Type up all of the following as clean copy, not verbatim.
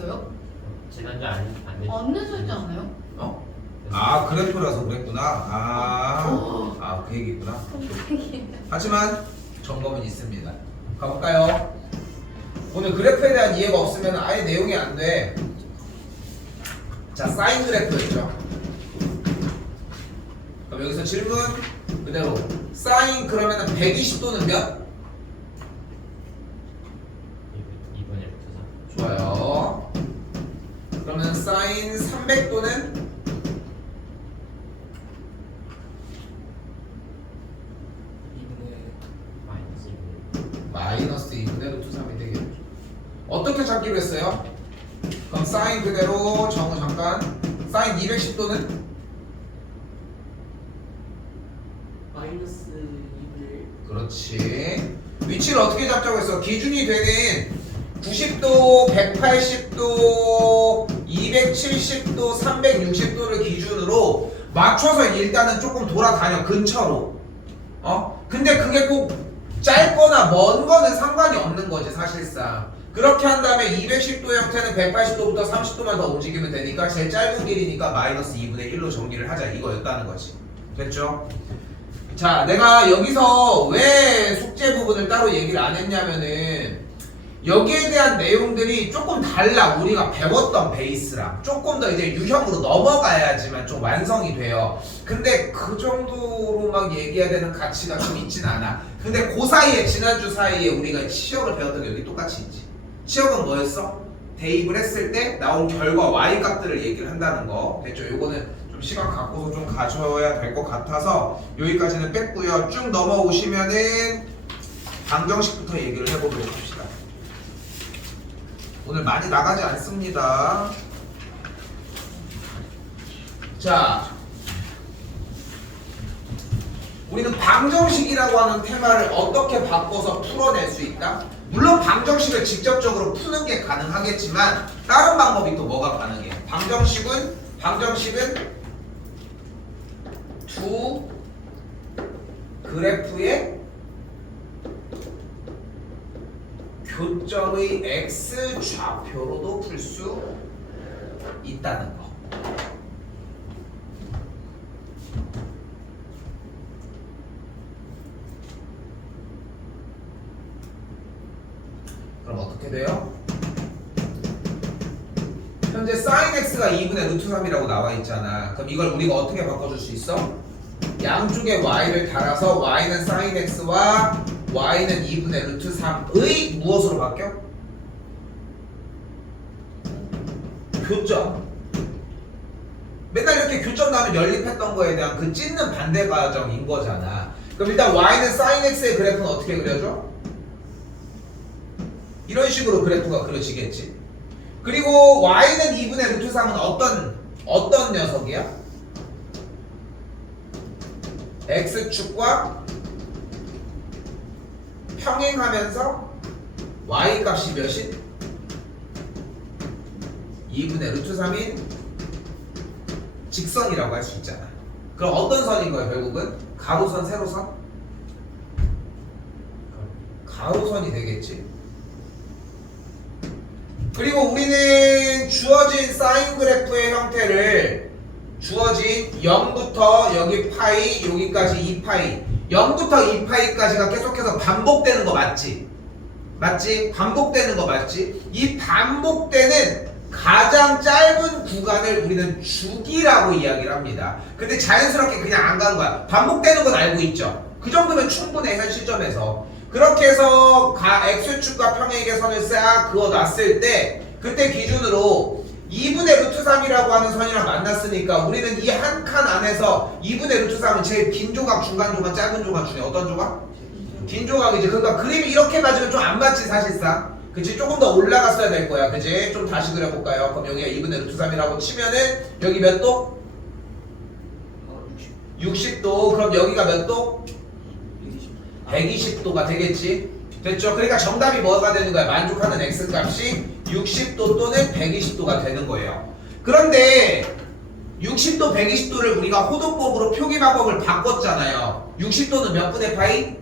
있어요? 지난주 안 내주. 안 내서 있지 않아요? 어? 아 그래프라서 그랬구나. 그 얘기구나. 하지만 점검은 있습니다. 가볼까요? 오늘 그래프에 대한 이해가 없으면 아예 내용이 안 돼. 자, 사인 그래프였죠. 그럼 여기서 질문 그대로. 사인 그러면은 120도는 몇? 2분의 루트 3. 좋아요. 그러면 사인 300도는? 마이너스 2분의 루트 3이 되겠죠. 어떻게 찾기로 했어요? 그럼 사인 그대로 정우 잠깐. 사인 210도는? 마이너스 2분의 그렇지. 위치를 어떻게 잡자고 했어? 기준이 되는 90도, 180도, 270도, 360도를 기준으로 맞춰서 일단은 조금 돌아다녀, 근처로. 근데 그게 꼭 짧거나 먼 거는 상관이 없는 거지, 사실상. 그렇게 한 다음에 210도 형태는 180도부터 30도만 더 움직이면 되니까 제일 짧은 길이니까 마이너스 2분의 1로 정리를 하자, 이거였다는 거지. 됐죠? 자, 내가 여기서 왜 숙제 부분을 따로 얘기를 안 했냐면은 여기에 대한 내용들이 조금 달라. 우리가 배웠던 베이스랑 조금 더 이제 유형으로 넘어가야지만 좀 완성이 돼요. 근데 그 정도로 막 얘기해야 되는 가치가 좀 있진 않아. 근데 그 사이에, 지난주 사이에 우리가 치역을 배웠던 게 여기 똑같이 있지. 치역은 뭐였어? 대입을 했을 때 나온 결과 y 값들을 얘기를 한다는 거. 됐죠? 요거는 좀 시간 갖고서 좀 가져야 될 것 같아서 여기까지는 뺐고요. 쭉 넘어오시면은 방정식부터 얘기를 해보도록 합시다. 오늘 많이 나가지 않습니다. 자, 우리는 방정식이라고 하는 테마를 어떻게 바꿔서 풀어낼 수 있다? 물론 방정식을 직접적으로 푸는 게 가능하겠지만 다른 방법이 또 뭐가 가능해요? 방정식은 두 그래프의 교점의 x 좌표로도 풀 수 있다는 거. 그럼 어떻게 돼요? 현재 sin x가 2분의 루트 3이라고 나와 있잖아. 그럼 이걸 우리가 어떻게 바꿔줄 수 있어? 양쪽에 y를 달아서 y는 sin x와 y는 2분의 루트 3의 무엇으로 바뀌어? 교점. 맨날 이렇게 교점 나오면 연립했던 거에 대한 그 찢는 반대 과정인 거잖아. 그럼 일단 y는 sin x의 그래프는 어떻게 그려져? 이런 식으로 그래프가 그려지겠지. 그리고 y는 2분의 루트 3은 어떤 녀석이야? x축과 평행하면서 y 값이 몇인? 2분의 루트 3인 직선이라고 할 수 있잖아. 그럼 어떤 선인 거야 결국은? 가로선, 세로선? 가로선이 되겠지. 그리고 우리는 주어진 사인 그래프의 형태를 주어진 0부터 여기 파이, 여기까지 2파이 0부터 2파이까지가 계속해서 반복되는 거 맞지? 맞지? 반복되는 거 맞지? 이 반복되는 가장 짧은 구간을 우리는 주기라고 이야기를 합니다. 근데 자연스럽게 그냥 안 가는 거야. 반복되는 건 알고 있죠? 그 정도면 충분해, 현 시점에서. 그렇게 해서 x축과 평행의 선을 싹 그어놨을 때 그때 기준으로 2분의 루트 3이라고 하는 선이랑 만났으니까 우리는 이 한 칸 안에서 2분의 루트 3은 제일 긴 조각, 중간 조각, 짧은 조각 중에 어떤 조각? 긴 조각이지. 그러니까 그림이 이렇게 맞으면 좀 안 맞지 사실상. 그치? 조금 더 올라갔어야 될 거야. 그치? 좀 다시 그려볼까요? 그럼 여기가 2분의 루트 3이라고 치면은 여기 몇 도? 60도. 그럼 여기가 몇 도? 120도가 되겠지. 됐죠? 그러니까 정답이 뭐가 되는 거야? 만족하는 x값이 60도 또는 120도가 되는 거예요. 그런데 60도, 120도를 우리가 호도법으로 표기 방법을 바꿨잖아요. 60도는 몇 분의 파이?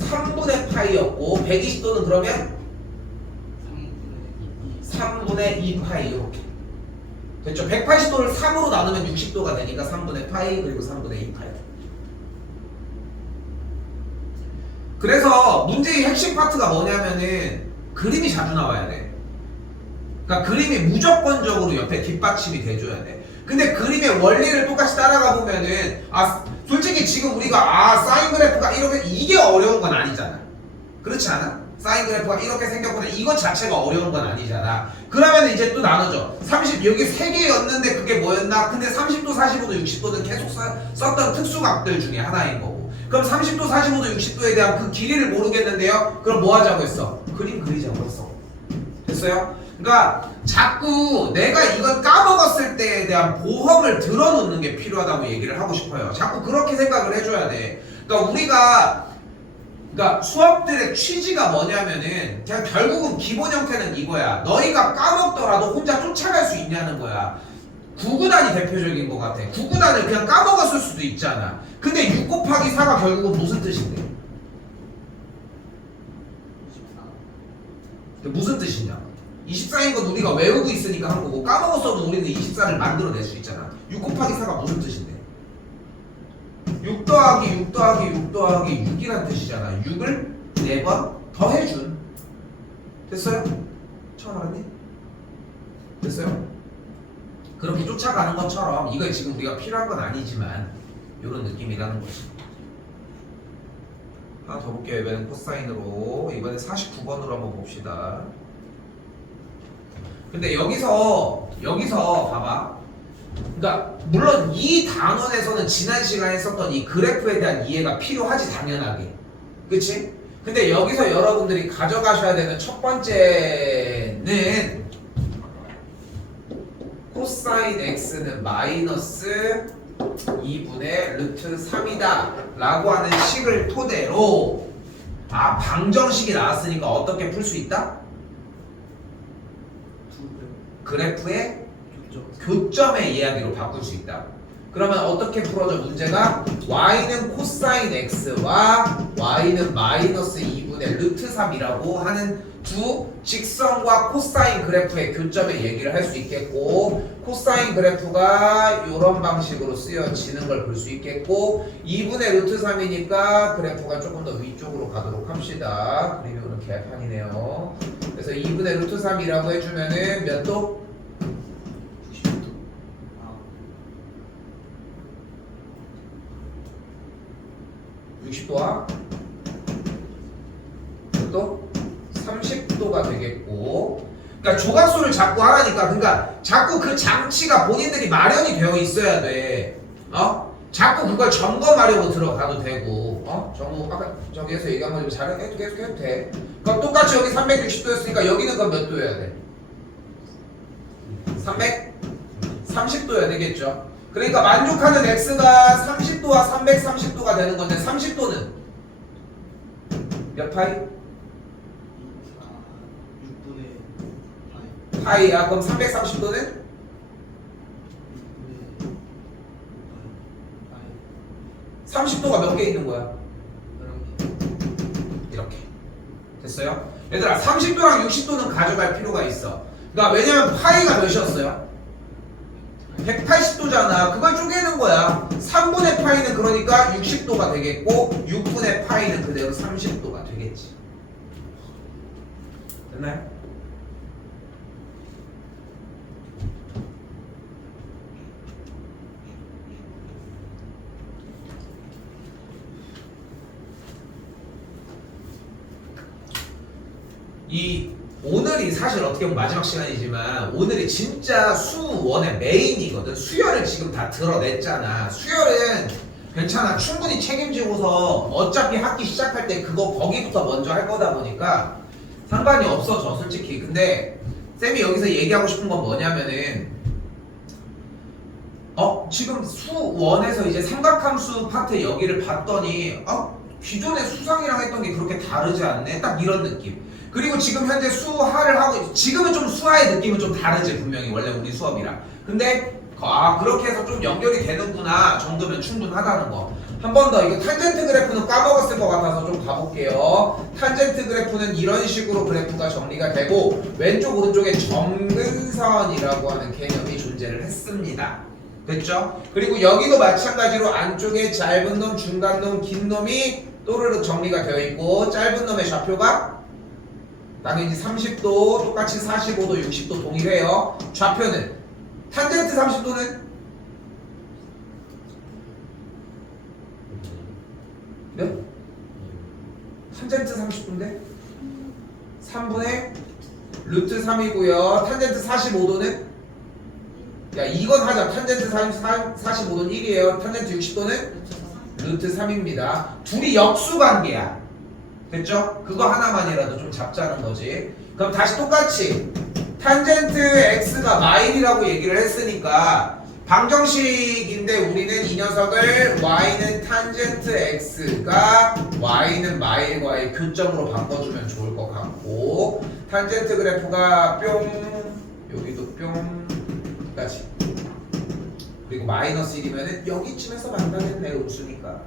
3분의 2파이였고 120도는 그러면 3분의 2 3분의 2파이 이렇게 됐죠? 180도를 3으로 나누면 60도가 되니까 3분의 파이 그리고 3분의 2파이. 그래서 문제의 핵심 파트가 뭐냐면은 그림이 자주 나와야 돼. 그러니까 그림이 무조건적으로 옆에 뒷받침이 돼줘야 돼. 근데 그림의 원리를 똑같이 따라가 보면은 솔직히 지금 우리가 사인 그래프가 이렇게 이게 어려운 건 아니잖아. 그렇지 않아? 사인 그래프가 이렇게 생겼구나 이것 자체가 어려운 건 아니잖아. 그러면 이제 또 나누죠. 30 여기 3개였는데 그게 뭐였나? 근데 30도, 45도, 60도는 계속 썼던 특수각들 중에 하나인 거고. 그럼 30도, 45도, 60도에 대한 그 길이를 모르겠는데요. 그럼 뭐 하자고 했어? 그림 그리자고 했어. 됐어요? 그러니까 자꾸 내가 이걸 까먹었을 때에 대한 보험을 들어놓는 게 필요하다고 얘기를 하고 싶어요. 자꾸 그렇게 생각을 해줘야 돼. 그러니까 그러니까 수업들의 취지가 뭐냐면은 그냥 결국은 기본 형태는 이거야. 너희가 까먹더라도 혼자 쫓아갈 수 있냐는 거야. 9구단이 대표적인 것 같아. 9구단을 그냥 까먹었을 수도 있잖아. 근데 6 곱하기 4가 결국은 무슨 뜻인데? 24 무슨 뜻이냐? 24인 건 우리가 외우고 있으니까 한 거고 까먹었어도 우리는 24를 만들어낼 수 있잖아. 6 곱하기 4가 무슨 뜻인데? 6 더하기 6 더하기 6 더하기 6이란 뜻이잖아. 6을 4번 더해준. 됐어요? 처음 알았니? 됐어요? 그렇게 쫓아가는 것처럼 이거 지금 우리가 필요한 건 아니지만 이런 느낌이라는 거지. 하나 더 볼게요. 이번엔 코사인으로. 이번에 49번으로 한번 봅시다. 근데 여기서 봐봐. 그러니까 물론 이 단원에서는 지난 시간에 썼던 이 그래프에 대한 이해가 필요하지 당연하게. 그치? 근데 여기서 여러분들이 가져가셔야 되는 첫 번째는 코사인 x는 마이너스 2분의 루트 3이다 라고 하는 식을 토대로 방정식이 나왔으니까 어떻게 풀 수 있다? 그래프의 교점의 이야기로 바꿀 수 있다. 그러면 어떻게 풀어져 문제가? y는 코사인 x와 y는 마이너스 2분의 루트 3이라고 하는 두 직선과 코사인 그래프의 교점의 얘기를 할 수 있겠고, 코사인 그래프가 이런 방식으로 쓰여지는 걸 볼 수 있겠고, 2분의 루트 3이니까 그래프가 조금 더 위쪽으로 가도록 합시다. 그림이 오늘 개판이네요. 그래서 2분의 루트 3이라고 해주면은 몇 도? 60도와 또 30도가 되겠고, 그러니까 조각수를 자꾸 하라니까. 그러니까 자꾸 그 장치가 본인들이 마련이 되어 있어야 돼. 자꾸 그걸 점검하려고 들어가도 되고, 정우 아까 저기에서 얘기한 거 좀 잘 계속 해도 돼. 그럼 똑같이 여기 360도였으니까 여기는 그럼 몇 도여야 돼? 330도여야 되겠죠. 그러니까 만족하는 x가 30도와 330도가 되는 건데 30도는 몇 파이? 6분의 파이야. 그럼 330도는? 30도가 몇 개 있는 거야? 이렇게. 됐어요? 얘들아 30도랑 60도는 가져갈 필요가 있어. 그러니까 왜냐면 파이가 몇이었어요? 180도잖아. 그걸 쪼개는 거야. 3분의 파이는 그러니까 60도가 되겠고 6분의 파이는 그대로 30도가 되겠지. 됐나요? 오늘이 사실 어떻게 보면 마지막 시간이지만 오늘이 진짜 수원의 메인이거든. 수열을 지금 다 드러냈잖아. 수열은 괜찮아. 충분히 책임지고서 어차피 학기 시작할 때 그거 거기부터 먼저 할 거다 보니까 상관이 없어져 솔직히. 근데 쌤이 여기서 얘기하고 싶은 건 뭐냐면은 지금 수원에서 이제 삼각함수 파트 여기를 봤더니 기존의 수상이랑 했던 게 그렇게 다르지 않네? 딱 이런 느낌. 그리고 지금 현재 수하를 하고 지금은 좀 수하의 느낌은 좀 다르지 분명히 원래 우리 수업이랑. 근데 그렇게 해서 좀 연결이 되는구나 정도면 충분하다는 거. 한 번 더 이거 탄젠트 그래프는 까먹었을 것 같아서 좀 가볼게요. 탄젠트 그래프는 이런 식으로 그래프가 정리가 되고 왼쪽 오른쪽에 정근선이라고 하는 개념이 존재를 했습니다. 됐죠? 그리고 여기도 마찬가지로 안쪽에 짧은 놈, 중간 놈, 긴 놈이 또르륵 정리가 되어 있고 짧은 놈의 좌표가 당연히 30도, 똑같이 45도, 60도 동일해요. 좌표는 탄젠트 30도는 네? 탄젠트 30도인데 3분의 루트 3이고요. 탄젠트 45도는 야 이건 하자. 탄젠트 45도는 1이에요. 탄젠트 60도는 루트 3입니다. 둘이 역수관계야. 됐죠? 그거 하나만이라도 좀 잡자는 거지. 그럼 다시 똑같이 탄젠트 x가 마일이라고 얘기를 했으니까 방정식인데 우리는 이 녀석을 y는 탄젠트 x가 y는 마일과의 교점으로 바꿔주면 좋을 것 같고 탄젠트 그래프가 뿅 여기도 뿅까지 그리고 마이너스 1이면 여기쯤에서 만나겠네 음수니까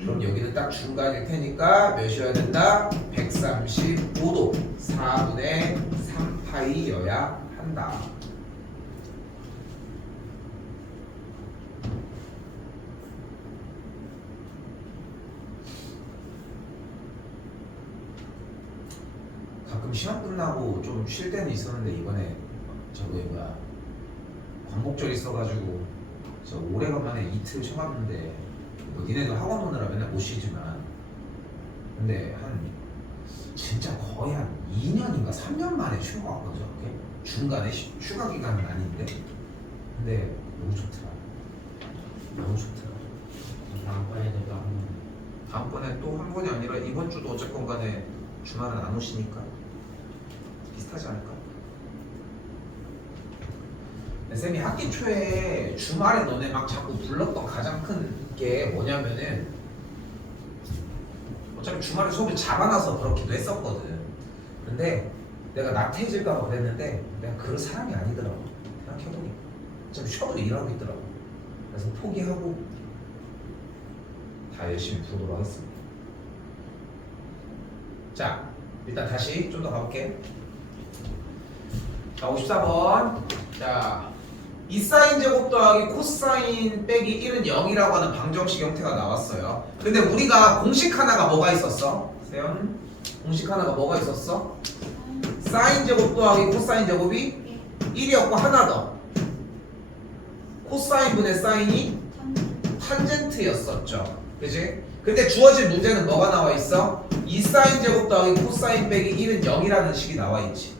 그럼 여기는 딱 중간일 테니까 몇이어야 된다? 135도 4분의 3파이여야 한다. 가끔 시험 끝나고 좀 쉴 때는 있었는데 이번에 저거 뭐야 광복절 있어가지고 저 오래간만에 이틀 쉬었는데 뭐 니네들 학원 오느라 맨날 못 쉬지만 근데 한 진짜 거의 한 2년인가 3년 만에 쉰 것 같거든. 중간에 휴가 기간은 아닌데 근데 너무 좋더라. 너무 좋더라. 다음번에도 또 한번 다음번에 또 한 번이 아니라 이번 주도 어쨌건 간에 주말은 안 오시니까 비슷하지 않을까? 쌤이 학기 초에 주말에 너네 막 자꾸 불렀던 가장 큰 게 뭐냐면은 어차피 주말에 수업을 잡아놔서 그렇기도 했었거든. 근데 내가 나태해질까 봐 그랬는데 내가 그럴 사람이 아니더라고. 생각해보니까 어차피 쉬어도 일하고 있더라고. 그래서 포기하고 다 열심히 부르도록 하겠습니다. 자 일단 다시 좀 더 가볼게. 자 54번 자 이 사인 제곱 더하기 코사인 빼기 1은 0이라고 하는 방정식 형태가 나왔어요. 근데 우리가 공식 하나가 뭐가 있었어? 세연 공식 하나가 뭐가 있었어? 사인 제곱 더하기 코사인 제곱이 1이었고 하나 더 코사인 분의 사인이 탄젠트였었죠. 그지? 근데 주어진 문제는 뭐가 나와 있어? 이 사인 제곱 더하기 코사인 빼기 1은 0이라는 식이 나와 있지.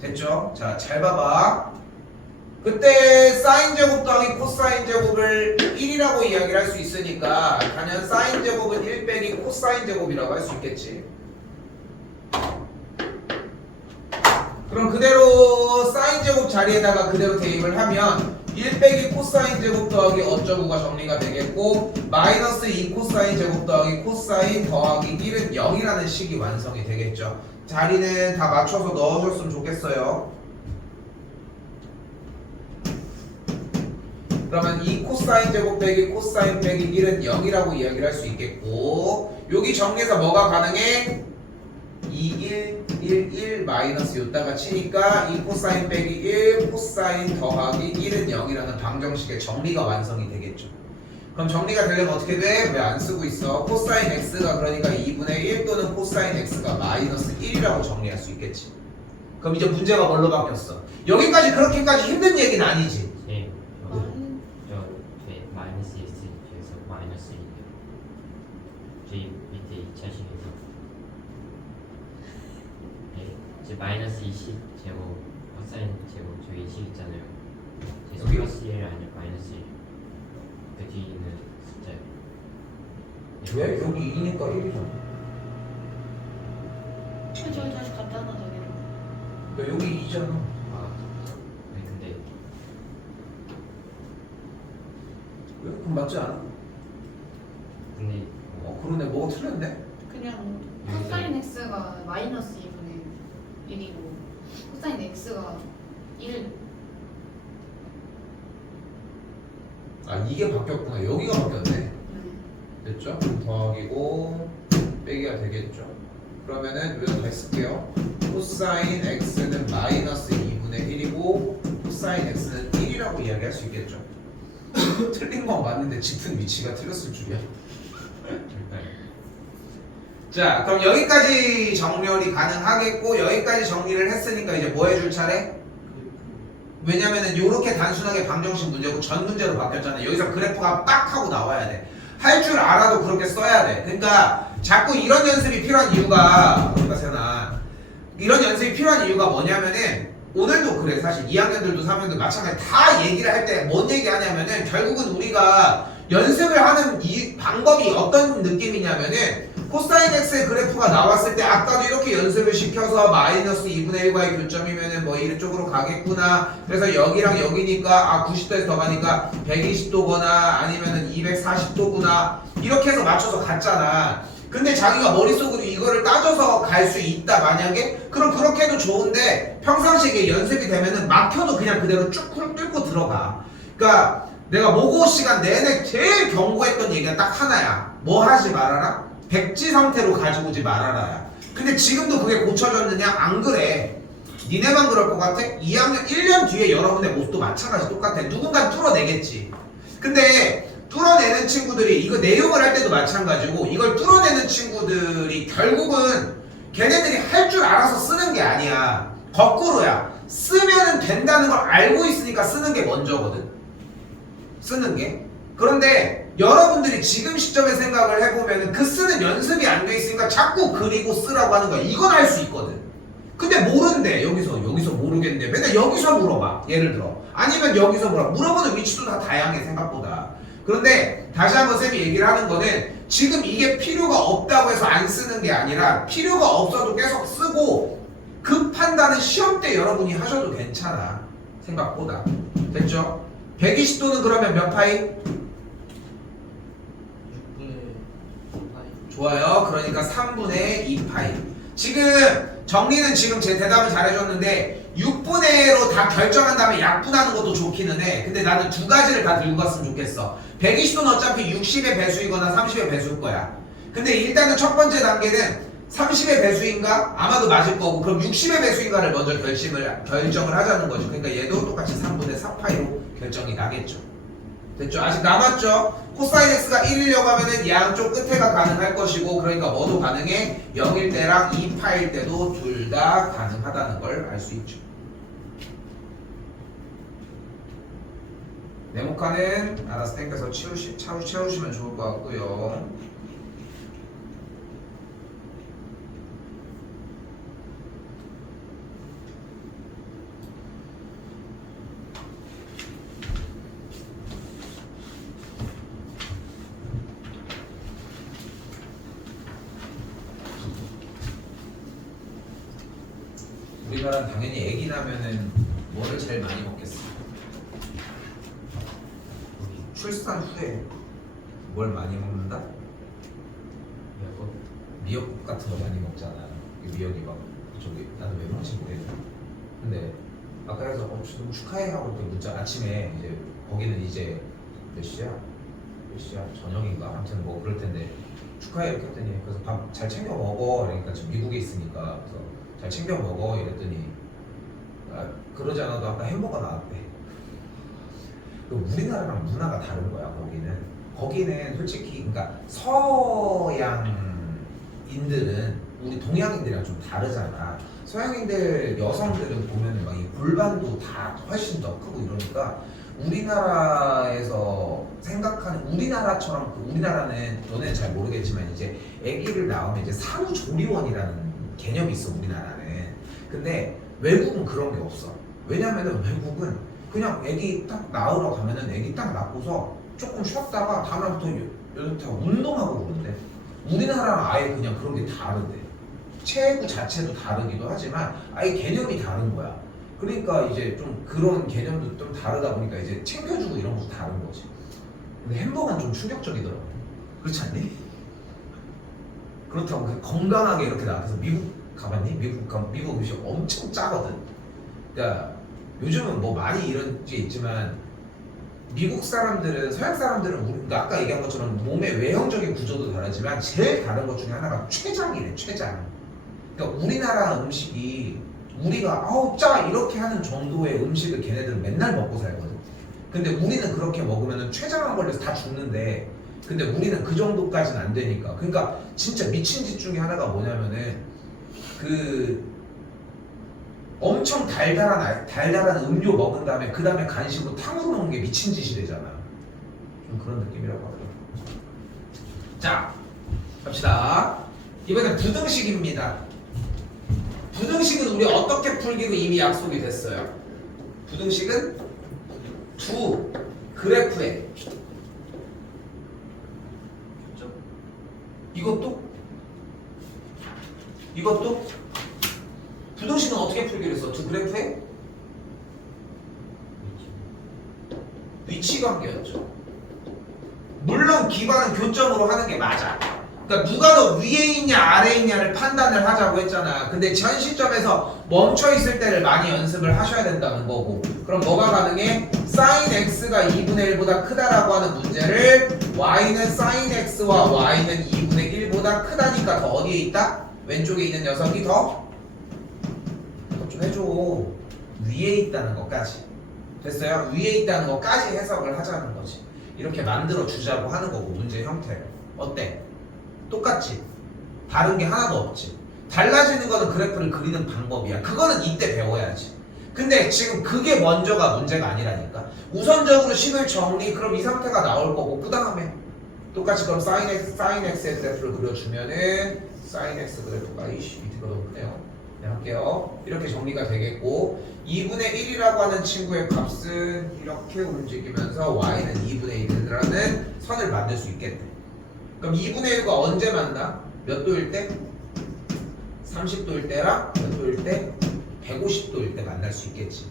됐죠? 자, 잘 봐봐. 그때 사인 제곱 더하기 코사인 제곱을 1이라고 이야기를 할 수 있으니까 단연 사인 제곱은 1 빼기 코사인 제곱이라고 할 수 있겠지. 그럼 그대로 사인 제곱 자리에다가 그대로 대입을 하면 1 빼기 코사인 제곱 더하기 어쩌고가 정리가 되겠고 마이너스 2 코사인 제곱 더하기 코사인 더하기 1은 0이라는 식이 완성이 되겠죠. 자리는 다 맞춰서 넣어줬으면 좋겠어요. 그러면 2 코사인 제곱 빼기 코사인 빼기 1은 0이라고 이야기를 할 수 있겠고 여기 정리해서 뭐가 가능해? 2, 1, 1 마이너스 요따가 치니까 2 코사인 빼기 1 코사인 더하기 1은 0이라는 방정식의 정리가 완성이 되겠죠. 그럼 정리가 되려면 어떻게 돼? 왜 안 쓰고 있어? 코사인 x가 그러니까 2분의 1 또는 코사인 x가 마이너스 1이라고 정리할 수 있겠지. 그럼 이제 문제가 뭘로 바뀌었어? 여기까지 그렇게까지 힘든 얘기는 아니지. 네. 네, 마이너스 x에서 마이너스 1이요. 저희 밑에 2차식에서 네, 이제 마이너스 20 제곱 코사인 제곱 저희 20 있잖아요. 여기요? 플러스 1 아니면 마이너스 1. 그 뒤에 있는 숫자요. 왜? 여기 2니까 1이잖아. 저기 다시 갖다 놔 저기로. 야, 여기 2잖아. 아, 네, 근데 왜? 그럼 맞지 않아? 근데 그러네. 뭐가 틀렸네? 그냥 코사인 x가 마이너스 2분의 1이고 코사인 x가 1. 아 이게 바뀌었구나. 여기가 바뀌었네. 네. 됐죠? 더하기고 빼기가 되겠죠. 그러면은 여기다 다시 쓸게요. 코사인 x는 마이너스 2분의 1이고 코사인 x는 1이라고 이야기할 수 있겠죠. 틀린 건 맞는데 짚은 위치가 틀렸을 줄이야. 자, 그럼 여기까지 정렬이 가능하겠고 여기까지 정리를 했으니까 이제 뭐 해줄 차례? 왜냐면은 요렇게 단순하게 방정식 문제고 전 문제로 바뀌었잖아요. 여기서 그래프가 빡 하고 나와야 돼. 할 줄 알아도 그렇게 써야 돼. 그러니까 자꾸 이런 연습이 필요한 이유가 어디가 세나 이런 연습이 필요한 이유가 뭐냐면은 오늘도 그래. 사실 2학년들도 3학년들 마찬가지 다 얘기를 할 때 뭔 얘기 하냐면은 결국은 우리가 연습을 하는 이 방법이 어떤 느낌이냐면은 코사인 x의 그래프가 나왔을 때 아까도 이렇게 연습을 시켜서 마이너스 2분의 1과의 교점이면은 뭐 이쪽으로 가겠구나. 그래서 여기랑 여기니까 아 90도에서 더 가니까 120도거나 아니면은 240도구나. 이렇게 해서 맞춰서 갔잖아. 근데 자기가 머릿속으로 이거를 따져서 갈 수 있다 만약에 그럼 그렇게 해도 좋은데 평상시에 이게 연습이 되면은 막혀도 그냥 그대로 쭉 뚫고 들어가. 그러니까 내가 모고 시간 내내 제일 경고했던 얘기가 딱 하나야. 뭐 하지 말아라? 백지 상태로 가지고 오지 말아라야. 근데 지금도 그게 고쳐졌느냐? 안 그래. 니네만 그럴 것 같아? 2학년 1년 뒤에 여러분의 모습도 마찬가지 똑같아. 누군가 뚫어내겠지. 근데 뚫어내는 친구들이 이거 내용을 할 때도 마찬가지고 이걸 뚫어내는 친구들이 결국은 걔네들이 할 줄 알아서 쓰는 게 아니야. 거꾸로야. 쓰면 된다는 걸 알고 있으니까 쓰는 게 먼저거든. 쓰는 게. 그런데 여러분들이 지금 시점에 생각을 해보면 그 쓰는 연습이 안 돼 있으니까 자꾸 그리고 쓰라고 하는 거야. 이건 할 수 있거든. 근데 모른대. 여기서 모르겠는데 맨날 여기서 물어봐. 예를 들어. 아니면 여기서 물어보는 위치도 다 다양해 생각보다. 그런데 다시 한번 쌤이 얘기를 하는 거는 지금 이게 필요가 없다고 해서 안 쓰는 게 아니라 필요가 없어도 계속 쓰고 그 판단은 시험 때 여러분이 하셔도 괜찮아. 생각보다. 됐죠? 120도는 그러면 몇 파이? 6분의 2파이. 좋아요. 그러니까 3분의 2파이. 지금 정리는 지금 제 대답을 잘해줬는데 6분의로 다 결정한 다음에 약분하는 것도 좋기는 해. 근데 나는 두 가지를 다 들고 갔으면 좋겠어. 120도는 어차피 60의 배수이거나 30의 배수일 거야. 근데 일단은 첫 번째 단계는 30의 배수인가? 아마도 맞을 거고 그럼 60의 배수인가를 먼저 결정을 하자는 거죠. 그러니까 얘도 똑같이 3분의 4파이로 결정이 나겠죠. 됐죠? 아직 남았죠? 코사인 x가 1이려고 하면은 양쪽 끝에가 가능할 것이고 그러니까 뭐도 가능해? 0일 때랑 2파일 때도 둘 다 가능하다는 걸 알 수 있죠. 네모칸은 알아서 땡겨서 채우시면 좋을 것 같고요. 우리나라는 당연히 애기 나면은 뭐를 제일 많이 먹겠어? 출산 후에 뭘 많이 먹는다? 미역국 같은 거 많이 먹잖아. 미역이 막 저기 나도 왜 먹는지 모르겠어. 근데 아까 해서 너무 축하해 하고 또 문자 아침에 이제 거기는 이제 몇 시야? 저녁인가? 아무튼 뭐 그럴 텐데 축하해 이렇게 했더니 그래서 밥 잘 챙겨 먹어. 그러니까 지금 미국에 있으니까 그래서 잘 챙겨 먹어 이랬더니 아, 그러지 않아도 아까 햄버거 나왔대. 우리나라랑 문화가 다른 거야. 거기는 솔직히 그러니까 서양인들은 우리 동양인들이랑 좀 다르잖아. 서양인들 여성들은 보면은 막 이 골반도 다 훨씬 더 크고 이러니까 우리나라에서 생각하는 우리나라처럼 우리나라는 너네는 잘 모르겠지만 이제 아기를 낳으면 이제 산후조리원이라는 개념이 있어 우리나라는. 근데 외국은 그런 게 없어. 왜냐면은 외국은 그냥 아기 딱 낳으러 가면은 아기 딱 낳고서 조금 쉬었다가 다음날부터 이렇게 운동하고 그런대. 우리나라랑 아예 그냥 그런 게 다른데. 체구 자체도 다르기도 하지만 아예 개념이 다른 거야. 그러니까 이제 좀 그런 개념도 좀 다르다 보니까 이제 챙겨주고 이런 것도 다른 거지. 근데 햄버거는 좀 충격적이더라고. 그렇지 않니? 그렇다고 건강하게 이렇게 나와서 미국 가봤니? 미국 음식 엄청 짜거든. 그러니까 요즘은 뭐 많이 이런 게 있지만 미국 사람들은 서양 사람들은 그러니까 아까 얘기한 것처럼 몸의 외형적인 구조도 다르지만 제일 다른 것 중에 하나가 췌장이래. 췌장. 그러니까 우리나라 음식이 우리가 아우 짜 이렇게 하는 정도의 음식을 걔네들은 맨날 먹고 살거든. 근데 우리는 그렇게 먹으면 췌장암 걸려서 다 죽는데 근데 우리는 그 정도까지는 안 되니까. 그러니까 진짜 미친 짓 중에 하나가 뭐냐면은 그 엄청 달달한 음료 먹은 다음에 그 다음에 간식으로 탕후루 먹는 게 미친 짓이 되잖아. 좀 그런 느낌이라고 하더라고. 자, 갑시다. 이번엔 부등식입니다. 부등식은 우리 어떻게 풀기로 이미 약속이 됐어요. 부등식은 두 그래프에 이것도 부등식은 어떻게 풀기로 했어? 두 그래프에 위치 관계였죠. 물론 기반은 교점으로 하는 게 맞아. 그러니까 누가 더 위에 있냐 아래에 있냐를 판단을 하자고 했잖아. 근데 현 시점에서 멈춰 있을 때를 많이 연습을 하셔야 된다는 거고. 그럼 뭐가 가능해? sin x가 2분의 1보다 크다라고 하는 문제를 y는 sin x와 y는 2분의 1보다 크다니까 더 어디에 있다? 왼쪽에 있는 녀석이 더 좀 해줘. 위에 있다는 것까지. 됐어요? 위에 있다는 것까지 해석을 하자는 거지. 이렇게 만들어 주자고 하는 거고 문제 형태를. 어때? 똑같지? 다른 게 하나도 없지. 달라지는 거는 그래프를 그리는 방법이야. 그거는 이때 배워야지. 근데 지금 그게 먼저가 문제가 아니라니까. 우선적으로 식을 정리. 그럼 이 상태가 나올 거고 그 다음에 똑같이 그럼 sin x의 그래프를 그려주면은 sin x 그래프가 이씨 밑에가 너무 크네요. 네, 할게요. 이렇게 정리가 되겠고 2분의 1이라고 하는 친구의 값은 이렇게 움직이면서 y는 2분의 1이라는 선을 만들 수 있겠네. 그럼 2분의 1과 언제 만나? 몇 도일 때? 30도일 때랑 몇 도일 때? 150도일 때 만날 수 있겠지.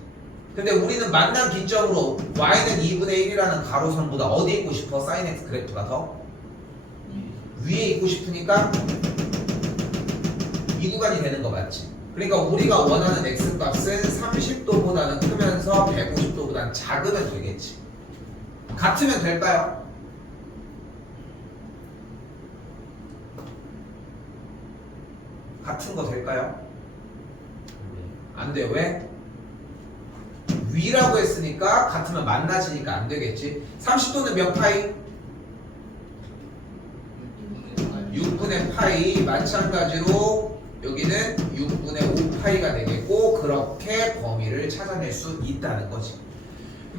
근데 우리는 만난 기점으로 y는 2분의 1이라는 가로선보다 어디에 있고 싶어? sin x 그래프가 더? 위에 있고 싶으니까 이 구간이 되는 거 맞지? 그러니까 우리가 원하는 x값은 30도보다는 크면서 150도보다는 작으면 되겠지. 같으면 될까요? 같은 거 될까요? 안 돼. 왜? 위라고 했으니까 같으면 만나지니까 안 되겠지. 30도는 몇 파이? 6분의 파이. 마찬가지로 여기는 6분의 5파이가 되겠고 그렇게 범위를 찾아낼 수 있다는 거지.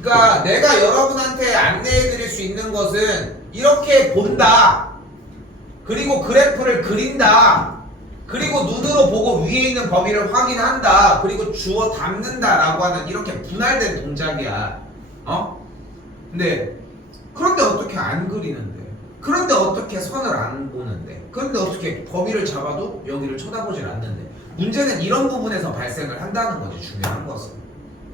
그러니까 내가 여러분한테 안내해 드릴 수 있는 것은 이렇게 본다. 그리고 그래프를 그린다. 그리고 눈으로 보고 위에 있는 범위를 확인한다. 그리고 주어 담는다라고 하는 이렇게 분할된 동작이야. 근데 그런데 어떻게 안 그리는데? 그런데 어떻게 선을 안 보는데? 그런데 어떻게 범위를 잡아도 여기를 쳐다보질 않는데? 문제는 이런 부분에서 발생을 한다는 거지. 중요한 것은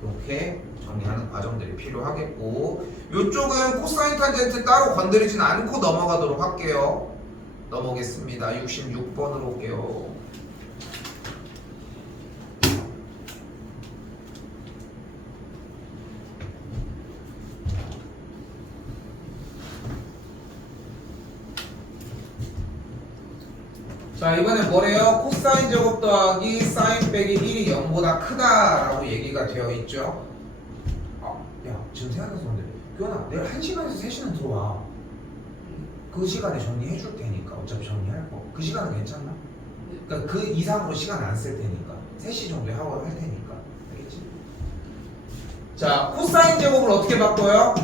이렇게 정리하는 과정들이 필요하겠고 이쪽은 코사인 탄젠트 따로 건드리진 않고 넘어가도록 할게요. 넘어오겠습니다. 66번으로 올게요. 자, 이번엔 뭐래요? 코사인 제곱 더하기 사인 빼기 1이 0보다 크다라고 얘기가 되어 있죠. 야, 지금 생각해서 근데 교환아, 내일 1시간에서 3시는 들어와. 그 시간에 정리해 줄 테니까. 어차피 정리할 거. 그 시간은 괜찮나? 그러니까 그 이상으로 시간 안 쓸 테니까. 3시 정도에 하고 할 테니까. 알겠지? 자, 코사인 제곱을 어떻게 바꿔요?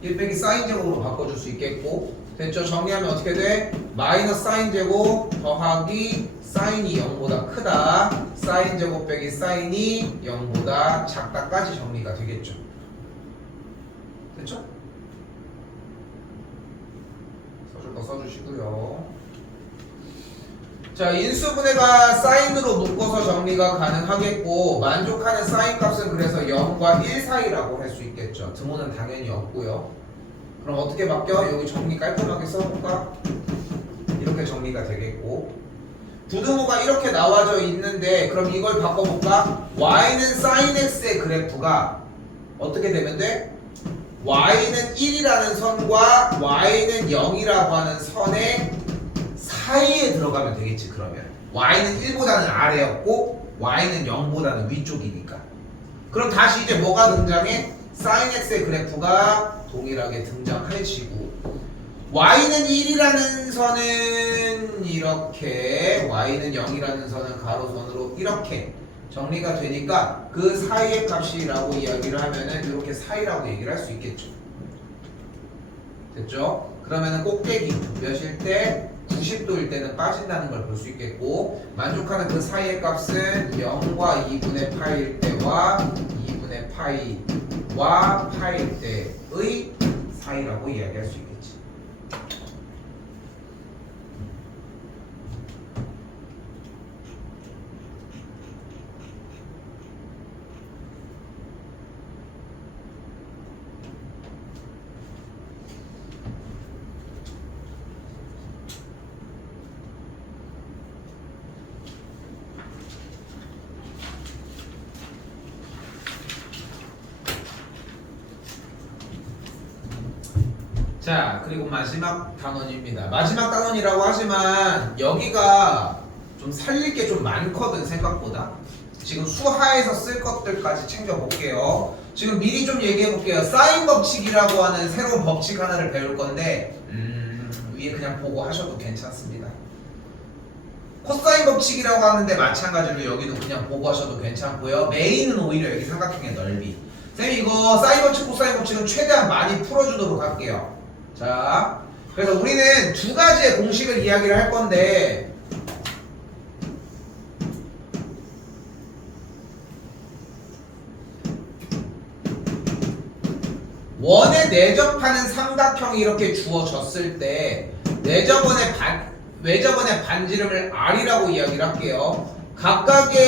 1 빼기 사인 제곱으로 바꿔줄 수 있겠고. 됐죠? 정리하면 어떻게 돼? 마이너스 사인 제곱 더하기 사인이 0보다 크다. 사인 제곱 빼기 사인이 0보다 작다까지 정리가 되겠죠. 됐죠? 써줄 거 써주시고요. 자, 인수분해가 사인으로 묶어서 정리가 가능하겠고 만족하는 사인 값은 그래서 0과 1 사이라고 할 수 있겠죠. 등호는 당연히 없고요. 그럼 어떻게 바뀌어? 여기 정리 깔끔하게 써볼까? 이렇게 정리가 되겠고 부등호가 이렇게 나와져 있는데 그럼 이걸 바꿔볼까? y는 sin x의 그래프가 어떻게 되면 돼? y는 1이라는 선과 y는 0이라고 하는 선의 사이에 들어가면 되겠지. 그러면 y는 1보다는 아래였고 y는 0보다는 위쪽이니까. 그럼 다시 이제 뭐가 등장해? sin x의 그래프가 동일하게 등장해지고 y는 1이라는 선은 이렇게 y는 0이라는 선은 가로선으로 이렇게 정리가 되니까 그 사이의 값이라고 이야기를 하면은 이렇게 사이라고 얘기를 할 수 있겠죠. 됐죠? 그러면은 꼭대기 몇일 때 90도일 때는 빠진다는 걸 볼 수 있겠고 만족하는 그 사이의 값은 0과 2분의 파일 때와 2분의 파이와 파일 때의 사이라고 이야기할 수 있겠지. 자, 그리고 마지막 단원입니다. 마지막 단원이라고 하지만 여기가 좀 살릴 게 좀 많거든 생각보다. 지금 수하에서 쓸 것들까지 챙겨볼게요. 지금 미리 좀 얘기해볼게요. 사인 법칙이라고 하는 새로운 법칙 하나를 배울 건데 위에 그냥 보고 하셔도 괜찮습니다. 코사인 법칙이라고 하는데 마찬가지로 여기도 그냥 보고 하셔도 괜찮고요. 메인은 오히려 여기 삼각형의 넓이. 쌤이 이거 사인 법칙, 코사인 법칙은 최대한 많이 풀어주도록 할게요. 자, 그래서 우리는 두 가지의 공식을 이야기를 할 건데 원에 내접하는 삼각형이 이렇게 주어졌을 때 외접원의 반지름을 R이라고 이야기를 할게요. 각각의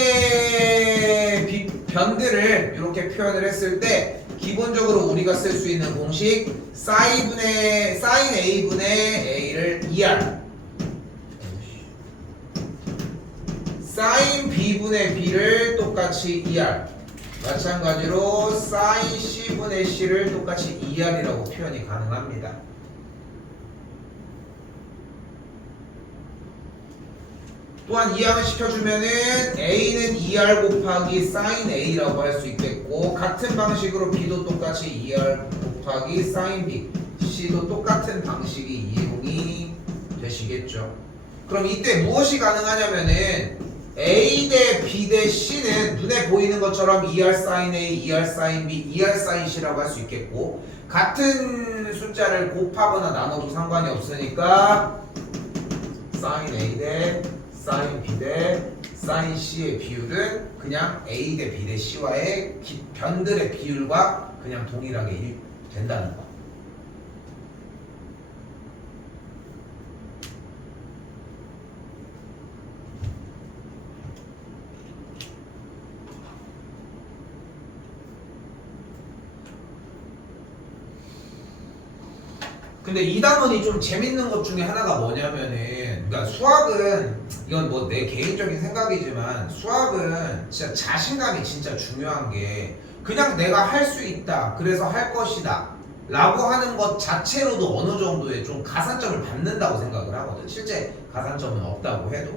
변들을 이렇게 표현을 했을 때 기본적으로 우리가 쓸 수 있는 공식 sin A분의 A를 ER sin B분의 B를 똑같이 ER 마찬가지로 sin C분의 C를 똑같이 ER이라고 표현이 가능합니다. 또한 이항을 시켜주면은 A는 ER 곱하기 sin A라고 할 수 있겠고 같은 방식으로 B도 똑같이 ER 곱하기 sin B C도 똑같은 방식이 이용이 되시겠죠. 그럼 이때 무엇이 가능하냐면은 A 대 B 대 C는 눈에 보이는 것처럼 ER sin A, ER sin B, ER sin C라고 할 수 있겠고 같은 숫자를 곱하거나 나눠도 상관이 없으니까 sin A 대 sin B 대 sin C의 비율은 그냥 A 대 B 대 C와의 변들의 비율과 그냥 동일하게 된다는 거. 근데 이 단원이 좀 재밌는 것 중에 하나가 뭐냐면은 그러니까 수학은 이건 뭐 내 개인적인 생각이지만 수학은 진짜 자신감이 진짜 중요한 게 그냥 내가 할 수 있다 그래서 할 것이다 라고 하는 것 자체로도 어느 정도의 좀 가산점을 받는다고 생각을 하거든. 실제 가산점은 없다고 해도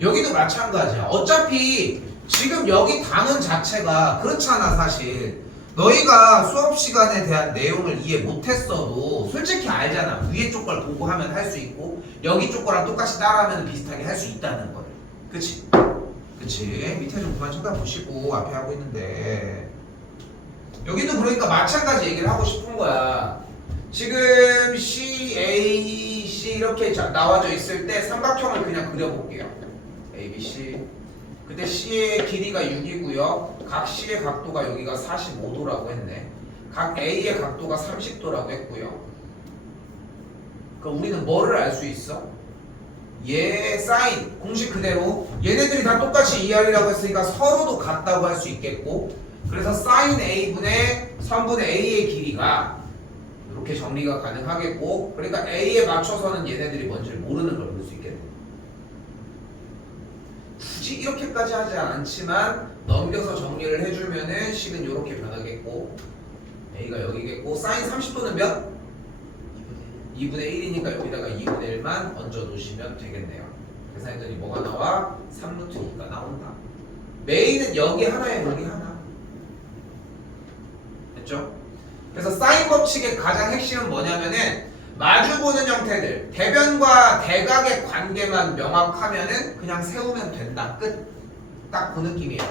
여기도 마찬가지야. 어차피 지금 여기 단원 자체가 그렇잖아. 사실 너희가 수업 시간에 대한 내용을 이해 못했어도 솔직히 알잖아. 위에 쪽 걸 보고 하면 할 수 있고 여기 쪽 거랑 똑같이 따라하면 비슷하게 할 수 있다는 거를. 그치? 그치? 밑에 좀 그만 쳐다보시고 앞에 하고 있는데 여기도 그러니까 마찬가지 얘기를 하고 싶은 거야. 지금 C, A, C 이렇게 나와져 있을 때 삼각형을 그냥 그려볼게요. A, B, C. 그때 C의 길이가 6이고요. 각 C의 각도가 여기가 45도라고 했네. 각 A의 각도가 30도라고 했고요. 그럼 우리는 뭐를 알 수 있어? 얘 사인 공식 그대로 얘네들이 다 똑같이 ER이라고 했으니까 서로도 같다고 할 수 있겠고 그래서 sin A분의 선분의 A의 길이가 이렇게 정리가 가능하겠고 그러니까 A에 맞춰서는 얘네들이 뭔지를 모르는 걸 볼 수 있겠네. 굳이 이렇게까지 하지 않지만 넘겨서 정리를 해주면은 식은 이렇게 변하겠고 A가 여기겠고 사인 30도는 몇? 2분의 1이니까 여기다가 2분의 1만 얹어 놓으시면 되겠네요. 계산했더니 뭐가 나와? 3루트 2가 나온다. 메인은 여기 하나에 여기 하나. 됐죠? 그래서 사인 법칙의 가장 핵심은 뭐냐면은 마주보는 형태들, 대변과 대각의 관계만 명확하면은 그냥 세우면 된다. 끝. 딱 그 느낌이에요.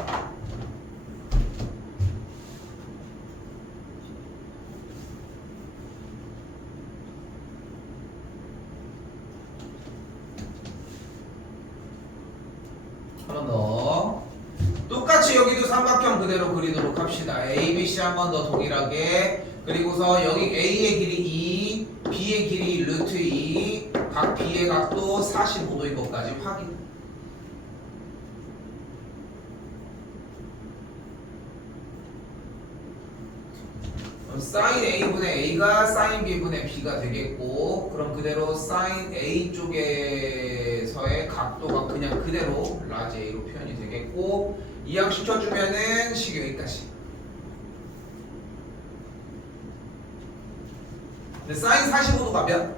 한 번 더. 똑같이 여기도 삼각형 그대로 그리도록 합시다. A, B, C 한 번 더 동일하게. 그리고서 여기 A의 길이 2, B의 길이 루트 2, 각 B의 각도 45도인 것까지 확인. 그럼 sin A분의 A가 sin B분의 B가 되겠고, 그럼 그대로 sin A 쪽에서의 각도가 그냥 그대로 라지 A로 표현이 되겠고, 이항시켜주면은 식 여기까지. 근데 sin 45도가 몇?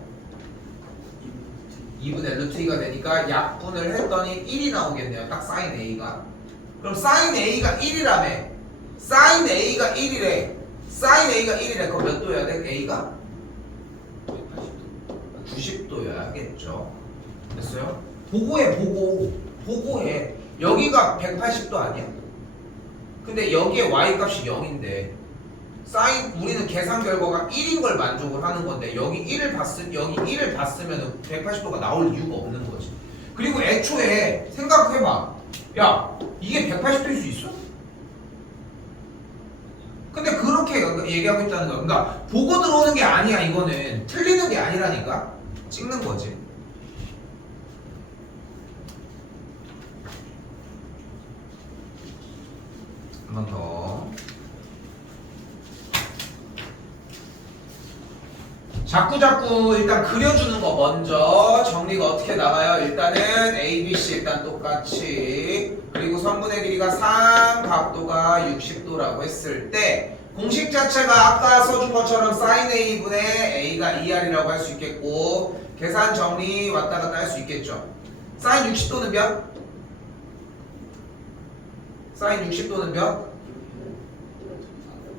2분의 루트 2가 되니까 약분을 했더니 1이 나오겠네요. 딱 sin A가. 그럼 sin A가 1이라며. sin A가 1이래. sin A가 1이래. 그럼 몇 도여야 돼? A가? 90도여야겠죠. 됐어요? 보고해, 보고해. 여기가 180도 아니야? 근데 여기에 y 값이 0인데 사인 우리는 계산 결과가 1인 걸 만족을 하는 건데 여기 1을 봤으면 180도가 나올 이유가 없는 거지. 그리고 애초에 생각해봐. 야, 이게 180도일 수 있어? 근데 그렇게 얘기하고 있다는 거야. 그러니까 보고 들어오는 게 아니야. 이거는 틀리는 게 아니라니까. 찍는 거지. 한 번 더. 자꾸 일단 그려주는 거 먼저 정리가 어떻게 나가요? 일단은 A, B, C 일단 똑같이, 그리고 선분의 길이가 3, 각도가 60도라고 했을 때 공식 자체가 아까 써준 것처럼 sin A분의 A가 2R이라고 할 수 있겠고, 계산 정리 왔다 갔다 할 수 있겠죠. sin 60도는 몇? sin 60도는 몇?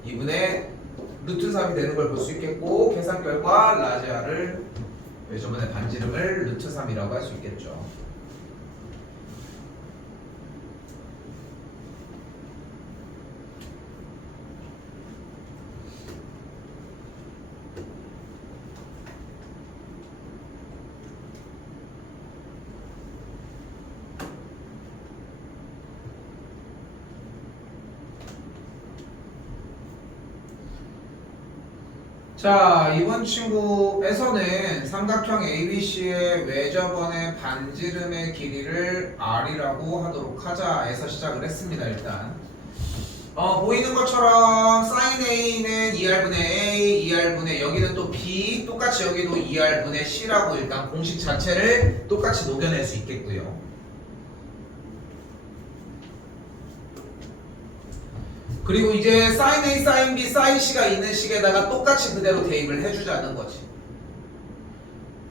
2분의 루트 3이 되는 걸 볼 수 있겠고, 계산 결과 라지아를 외접원의 반지름을 루트 3이라고 할 수 있겠죠. 자, 이번 친구에서는 삼각형 ABC의 외접원의 반지름의 길이를 R이라고 하도록 하자에서 시작을 했습니다. 일단 보이는 것처럼 sin A는 2R분의 A, 2R분의 여기는 또 B, 똑같이 여기도 2R분의 C라고 일단 공식 자체를 똑같이 녹여낼 수 있겠고요. 그리고 이제 sin A, sin B, sin C가 있는 식에다가 똑같이 그대로 대입을 해주자는 거지.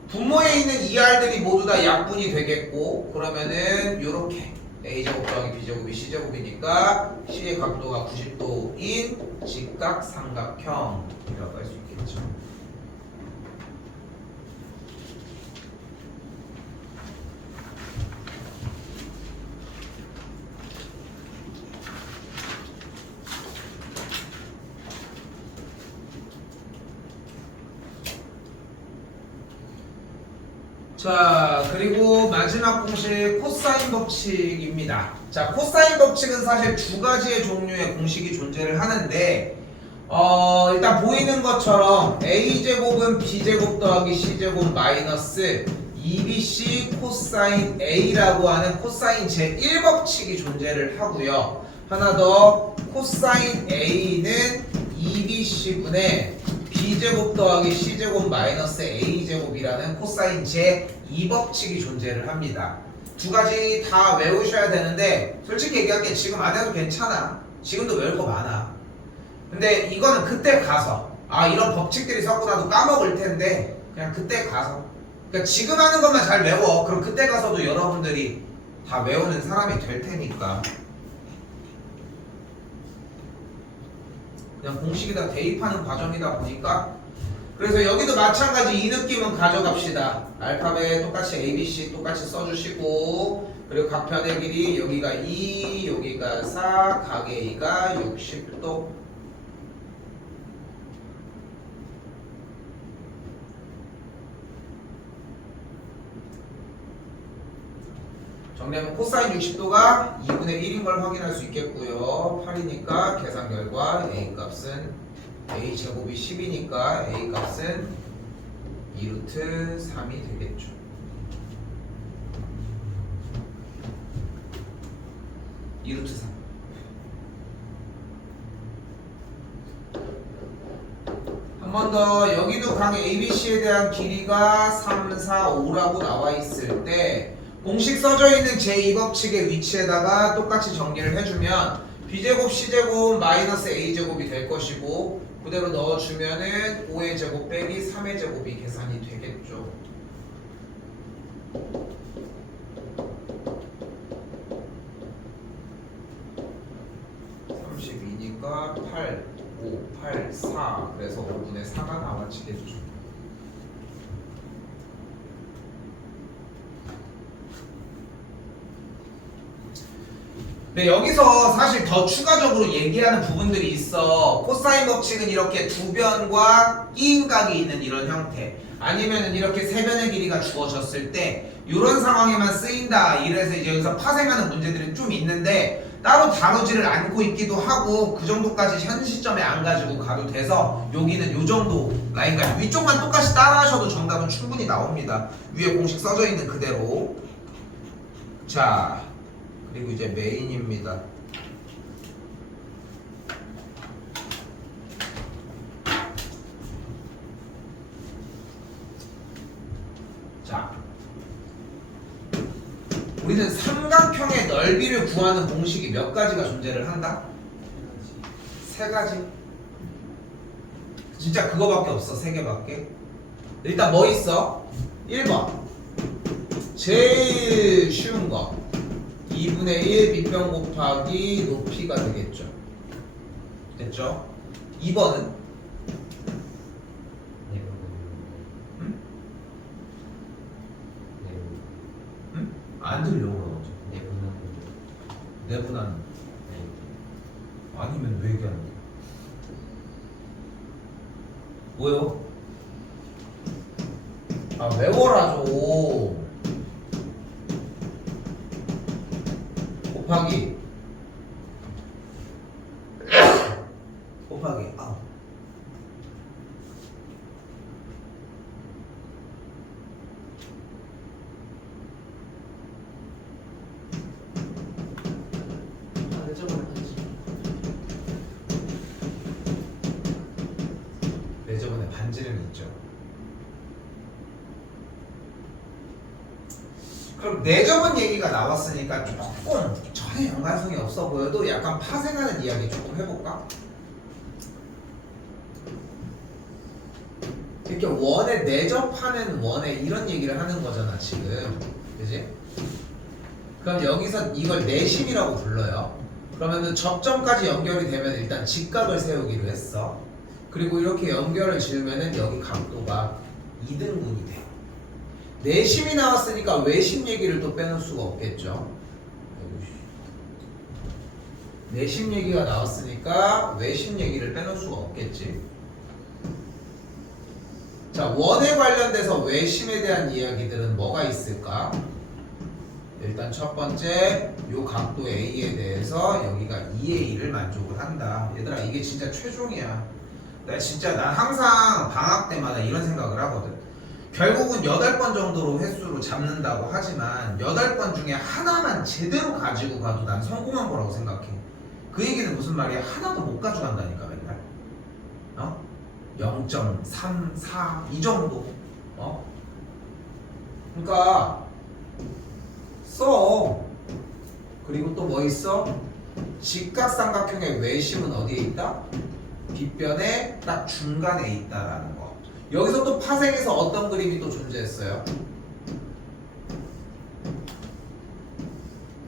분모에 있는 2R들이 모두 다 약분이 되겠고, 그러면은 요렇게 A제곱 더하기 B제곱이 C제곱이니까 C의 각도가 90도인 직각 삼각형이라고 할 수 있겠죠. 자, 그리고 마지막 공식 코사인 법칙입니다. 자, 코사인 법칙은 사실 두 가지의 종류의 공식이 존재를 하는데, 일단 보이는 것처럼 A제곱은 B제곱 더하기 C제곱 마이너스 2BC 코사인 A라고 하는 코사인 제1법칙이 존재를 하고요. 하나 더, 코사인 A는 2BC분의 B제곱 더하기 C제곱 마이너스 A제곱이라는 코사인 제2법칙이 존재를 합니다. 두 가지 다 외우셔야 되는데 솔직히 얘기할게, 지금 안 해도 괜찮아. 지금도 외울 거 많아. 근데 이거는 그때 가서 이런 법칙들이 있었고 나도 까먹을 텐데 그냥 그때 가서 그러니까 지금 하는 것만 잘 외워. 그럼 그때 가서도 여러분들이 다 외우는 사람이 될 테니까 그냥 공식에다 대입하는 과정이다 보니까 그래서 여기도 마찬가지 이 느낌은 가져갑시다. 알파벳 똑같이 ABC 똑같이 써주시고 그리고 각 편의 길이 여기가 2 여기가 4 각 A가 60도 정리하면 코사인 60도가 2분의 1인 걸 확인할 수 있겠고요. 8이니까 계산 결과 A 값은 A 제곱이 10이니까 A 값은 2루트 3이 되겠죠. (2루트 3) 한 번 더 여기도 각 ABC에 대한 길이가 3, 4, 5라고 나와 있을 때 공식 써져 있는 제2법칙의 위치에다가 똑같이 정리를 해주면 B제곱 C제곱 마이너스 A제곱이 될 것이고 그대로 넣어주면은 5의 제곱 빼기 3의 제곱이 계산이 되겠죠. (32니까) 8, 5, 8, 4 그래서 5분의 4가 나와지겠죠. 네, 여기서 사실 더 추가적으로 얘기하는 부분들이 있어. 코사인 법칙은 이렇게 두 변과 끼인각이 있는 이런 형태 아니면은 이렇게 세 변의 길이가 주어졌을 때 이런 상황에만 쓰인다. 이래서 이제 여기서 파생하는 문제들이 좀 있는데 따로 다루지를 않고 있기도 하고 그 정도까지 현 시점에 안 가지고 가도 돼서 여기는 요 정도 라인까지 위쪽만 똑같이 따라 하셔도 정답은 충분히 나옵니다. 위에 공식 써져 있는 그대로. 자, 그리고 이제 메인입니다. 자, 우리는 삼각형의 넓이를 구하는 공식이 몇 가지가 존재를 한다? 세 가지. 진짜 그거밖에 없어. 세 개밖에. 일단 뭐 있어? 1번 제일 쉬운 거 2분의 1 밑변 곱하기 높이가 되겠죠. 됐죠? 2번은 응? 응? 안 들려 그러죠. 내분한 아니면 왜 얘기하는 거야? 뭐요? 외워라 좀. 곱하기 저번에 반지름 있죠. 그럼 내저번 얘기가 나왔으니까 조금 전혀 연관성이 없어 보여도 약간 파생하는 이야기 조금 해볼까? 이렇게 원에 내접하는 원에 이런 얘기를 하는 거잖아 지금, 그지? 그럼 여기서 이걸 내심이라고 불러요. 그러면은 접점까지 연결이 되면 일단 직각을 세우기로 했어. 그리고 이렇게 연결을 지으면은 여기 각도가 2등분이 돼. 내심이 나왔으니까 외심 얘기를 또 빼놓을 수가 없겠죠. 내심 얘기가 나왔으니까 외심 얘기를 빼놓을 수가 없겠지. 자, 원에 관련돼서 외심에 대한 이야기들은 뭐가 있을까? 일단 첫 번째, 요 각도 A에 대해서 여기가 2A를 만족을 한다. 얘들아, 이게 진짜 최종이야. 난 항상 방학 때마다 이런 생각을 하거든. 결국은 8번 정도로 횟수로 잡는다고 하지만 8번 중에 하나만 제대로 가지고 가도 난 성공한 거라고 생각해. 그 얘기는 무슨 말이야? 하나도 못 가져간다니까 맨날. 0.34 이 정도. 그러니까 써. 그리고 또 뭐 있어? 직각삼각형의 외심은 어디에 있다? 빗변의 딱 중간에 있다라는 거. 여기서 또 파생해서 어떤 그림이 또 존재했어요?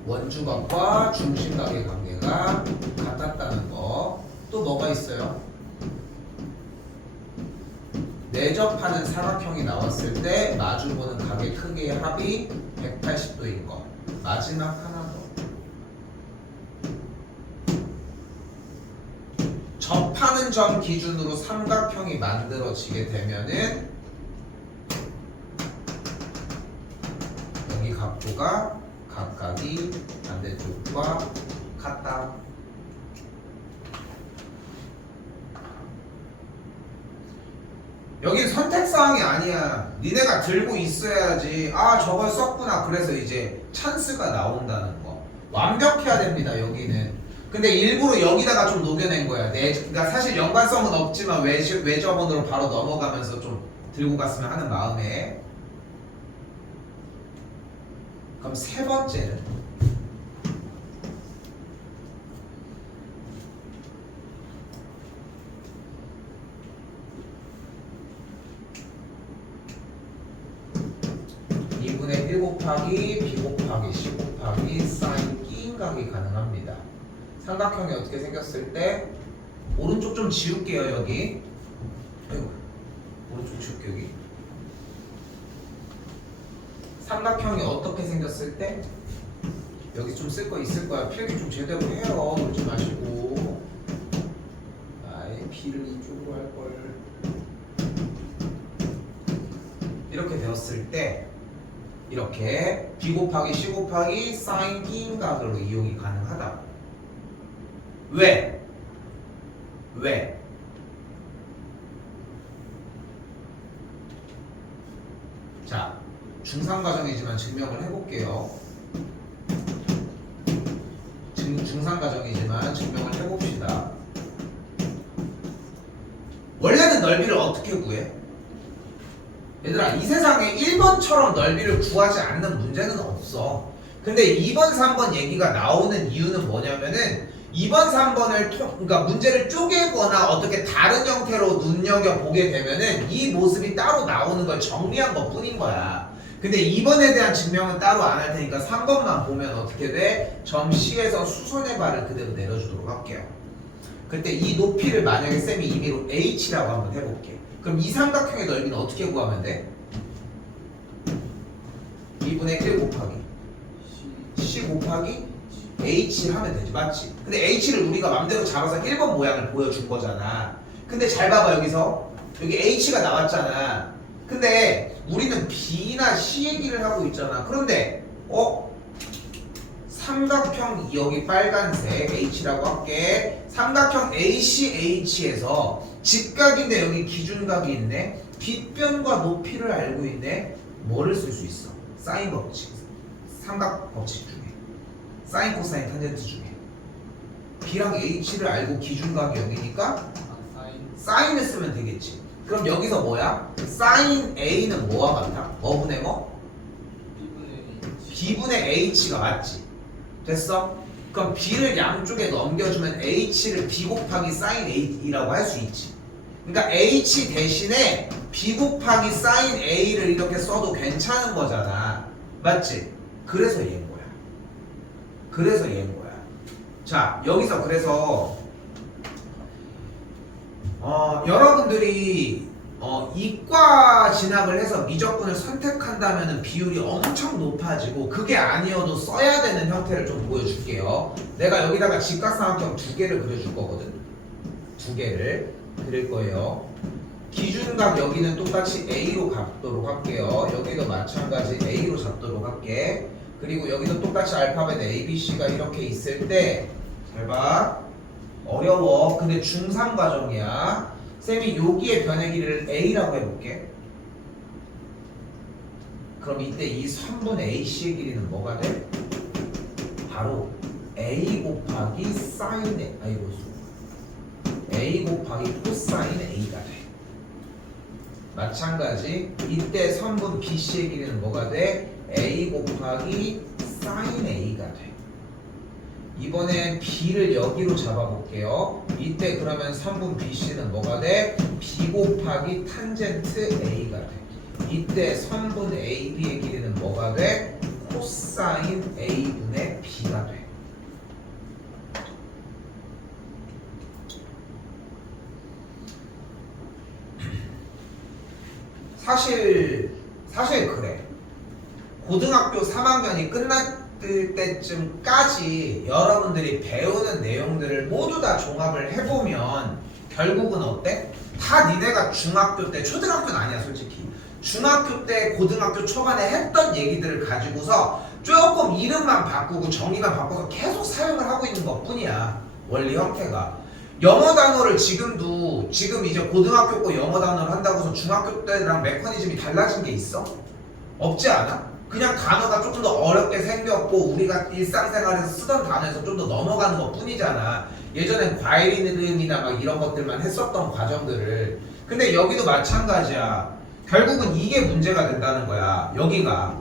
원주각과 중심각의 관계가 같았다는 거. 또 뭐가 있어요? 내접하는 사각형이 나왔을 때 마주보는 각의 크기의 합이 180도인 거. 마지막 하나 더. 접하는 점 기준으로 삼각형이 만들어지게 되면은 여기 각도가 각각이 반대쪽과 같다. 여긴 선택사항이 아니야. 니네가 들고 있어야지. 아, 저걸 썼구나. 그래서 이제 찬스가 나온다는 거. 완벽해야 됩니다, 여기는. 근데 일부러 여기다가 좀 녹여낸 거야. 그러니까 사실 연관성은 없지만 외접원으로 바로 넘어가면서 좀 들고 갔으면 하는 마음에. 그럼 세 번째는 (2분의 1 곱하기 b 곱하기 c 곱하기 사인 끼인 각이 가능합니다. 삼각형이 어떻게 생겼을 때 오른쪽 좀 지울게요. 여기 아이고, 오른쪽 지울게요. 여기 삼각형이 어떻게 생겼을 때 여기 좀 쓸 거 있을 거야. 필기 좀 제대로 해요. 놀지 마시고. 아이, B를 이쪽으로 할 걸. 이렇게 되었을 때 이렇게 B 곱하기 C 곱하기 사인 B인 각으로 이용이 가능하다. 왜? 왜? 자, 중3 과정이지만 증명을 해볼게요. 중3 과정이지만 증명을 해봅시다. 원래는 넓이를 어떻게 구해? 얘들아, 이 세상에 1번처럼 넓이를 구하지 않는 문제는 없어. 근데 2번, 3번 얘기가 나오는 이유는 뭐냐면은 2번, 3번을 그러니까 문제를 쪼개거나 어떻게 다른 형태로 눈여겨보게 되면은 이 모습이 따로 나오는 걸 정리한 것 뿐인 거야. 근데 2번에 대한 증명은 따로 안 할 테니까 3번만 보면 어떻게 돼? 점 C에서 수선의 발을 그대로 내려주도록 할게요. 그때 이 높이를 만약에 쌤이 임의로 H라고 한번 해볼게. 그럼 이 삼각형의 넓이는 어떻게 구하면 돼? 2분의 1 곱하기 C 곱하기 H 하면 되지, 맞지? 근데 H를 우리가 맘대로 잡아서 1번 모양을 보여준 거잖아. 근데 잘 봐봐, 여기서 여기 H가 나왔잖아. 근데 우리는 B나 C 얘기를 하고 있잖아. 그런데 삼각형 여기 빨간색 H라고 할게. 삼각형 ACH에서 직각인데 여기 기준각이 있네. 빗변과 높이를 알고 있네. 뭐를 쓸 수 있어? 사인 법칙, 삼각 법칙 중에 사인 코사인 탄젠트 중에 B랑 H를 알고 기준각이 여기니까 사인을 쓰면 되겠지. 그럼 여기서 뭐야? 사인 A는 뭐와 같아? 뭐분의 뭐? B분의 H가 맞지? 됐어? 그럼 B를 양쪽에 넘겨주면 H를 B 곱하기 사인 A라고 할 수 있지. 그러니까 H 대신에 B 곱하기 사인 A를 이렇게 써도 괜찮은 거잖아. 맞지? 그래서 얘인 거야. 그래서 얘인 거야. 자, 여기서 그래서 여러분들이 이과 진학을 해서 미적분을 선택한다면 비율이 엄청 높아지고, 그게 아니어도 써야 되는 형태를 좀 보여줄게요. 내가 여기다가 직각삼각형 2개를 그려줄 거거든. 2개를 그릴 거예요. 기준각 여기는 똑같이 A로 잡도록 할게요. 여기도 마찬가지 A로 잡도록 할게. 그리고 여기도 똑같이 알파벳 A, B, C가 이렇게 있을 때 잘 봐. 어려워. 근데 중3 과정이야. 쌤이 여기에 변의 길이를 A라고 해볼게. 그럼 이때 이 선분 AC의 길이는 뭐가 돼? 바로 A 곱하기 사인 A 곱하기 코사인 A가 돼. 마찬가지 이때 선분 BC의 길이는 뭐가 돼? A 곱하기 사인 A가 돼. 이번엔 B를 여기로 잡아볼게요. 이때 그러면 3분 BC는 뭐가 돼? B 곱하기 탄젠트 A가 돼. 이때 선분 AB의 길이는 뭐가 돼? 코사인 A분의 B가 돼. 사실 그래. 고등학교 3학년이 끝날 때쯤까지 여러분들이 배우는 내용들을 모두 다 종합을 해보면 결국은 어때? 다 니네가 중학교 때, 초등학교는 아니야 솔직히. 중학교 때, 고등학교 초반에 했던 얘기들을 가지고서 조금 이름만 바꾸고 정의만 바꿔서 계속 사용을 하고 있는 것 뿐이야. 원리 형태가. 영어 단어를 지금 이제 고등학교 거 영어 단어를 한다고 해서 중학교 때랑 메커니즘이 달라진 게 있어? 없지 않아? 그냥 단어가 조금 더 어렵게 생겼고 우리가 일상생활에서 쓰던 단어에서 좀 더 넘어가는 것 뿐이잖아. 예전엔 과일 이름이나 막 이런 것들만 했었던 과정들을. 근데 여기도 마찬가지야. 결국은 이게 문제가 된다는 거야. 여기가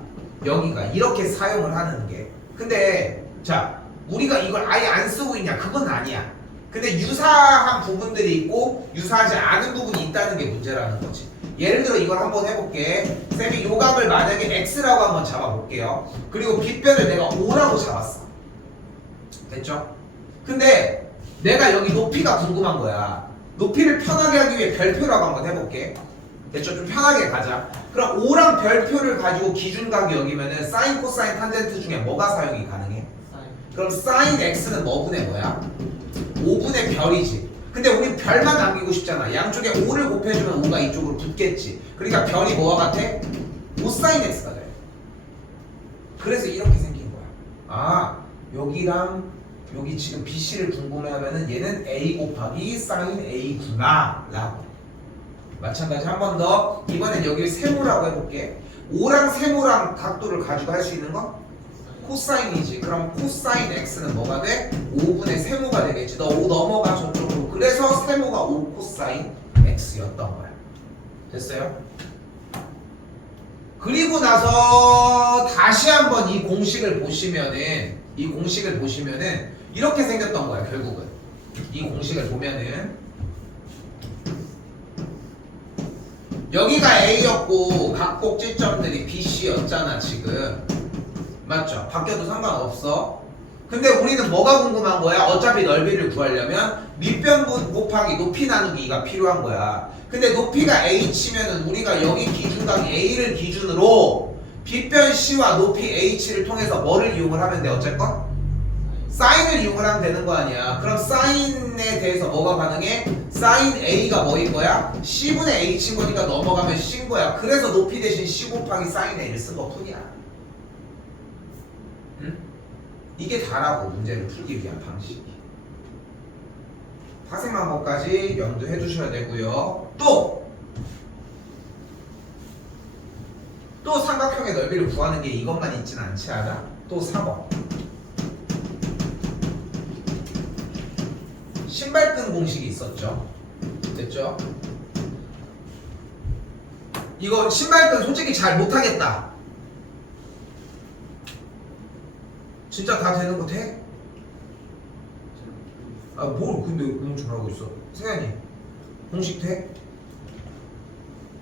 이렇게 사용을 하는 게. 근데 자, 우리가 이걸 아예 안 쓰고 있냐? 그건 아니야. 근데 유사한 부분들이 있고 유사하지 않은 부분이 있다는 게 문제라는 거지. 예를 들어 이걸 한번 해볼게. 쌤이 요 값을 만약에 x라고 한번 잡아볼게요. 그리고 빗변을 내가 5라고 잡았어. 됐죠? 근데 내가 여기 높이가 궁금한 거야. 높이를 편하게 하기 위해 별표라고 한번 해볼게. 됐죠? 좀 편하게 가자. 그럼 5랑 별표를 가지고 기준각이 여기면은 사인, 코사인, 탄젠트 중에 뭐가 사용이 가능해? 그럼 사인 x는 뭐분의 뭐야? 5분의 별이지. 근데 우리 별만 남기고 싶잖아. 양쪽에 5를 곱해주면 5가 이쪽으로 붙겠지. 그러니까 별이 뭐와 같아? 5사인 x가 돼. 그래서 이렇게 생긴 거야. 아, 여기랑 여기 지금 BC를 궁금해하면은 얘는 A 곱하기 사인 A구나 라고. 마찬가지 한 번 더. 이번엔 여기를 세모라고 해볼게. 5랑 세모랑 각도를 가지고 할 수 있는 거? 코사인이지. 그럼 코사인 x는 뭐가 돼? 5분의 세모가 되겠지. 너 5 넘어가 저쪽으로. 그래서 세모가 5 코사인 x였던 거야. 됐어요? 그리고 나서 다시 한번 이 공식을 보시면은 이렇게 생겼던 거야. 결국은 이 공식을 보면은 여기가 A였고 각 꼭지점들이 BC였잖아 지금. 맞죠? 바뀌어도 상관없어. 근데 우리는 뭐가 궁금한 거야? 어차피 넓이를 구하려면 밑변분 곱하기 높이 나누기가 필요한 거야. 근데 높이가 H면은 우리가 여기 기준각이 A를 기준으로 빗변 C와 높이 H를 통해서 뭐를 이용을 하면 돼? 어쨌건? 사인을 이용을 하면 되는 거 아니야. 그럼 사인에 대해서 뭐가 가능해? 사인 A가 뭐인 거야? C분의 H인 거니까 넘어가면 C인 거야. 그래서 높이 대신 C 곱하기 사인 A를 쓴 것 뿐이야. 응? 이게 다라고. 문제를 풀기 위한 방식이. 파생한 것까지 염두해 두셔야 되고요. 또 삼각형의 넓이를 구하는 게 이것만 있진 않지 않아? 또 3번 신발끈 공식이 있었죠. 됐죠? 이거 신발끈 솔직히 잘 못하겠다. 진짜 다 되는 거 돼? 아, 뭘 근데 그런 줄 알고 있어. 세연이 공식 돼?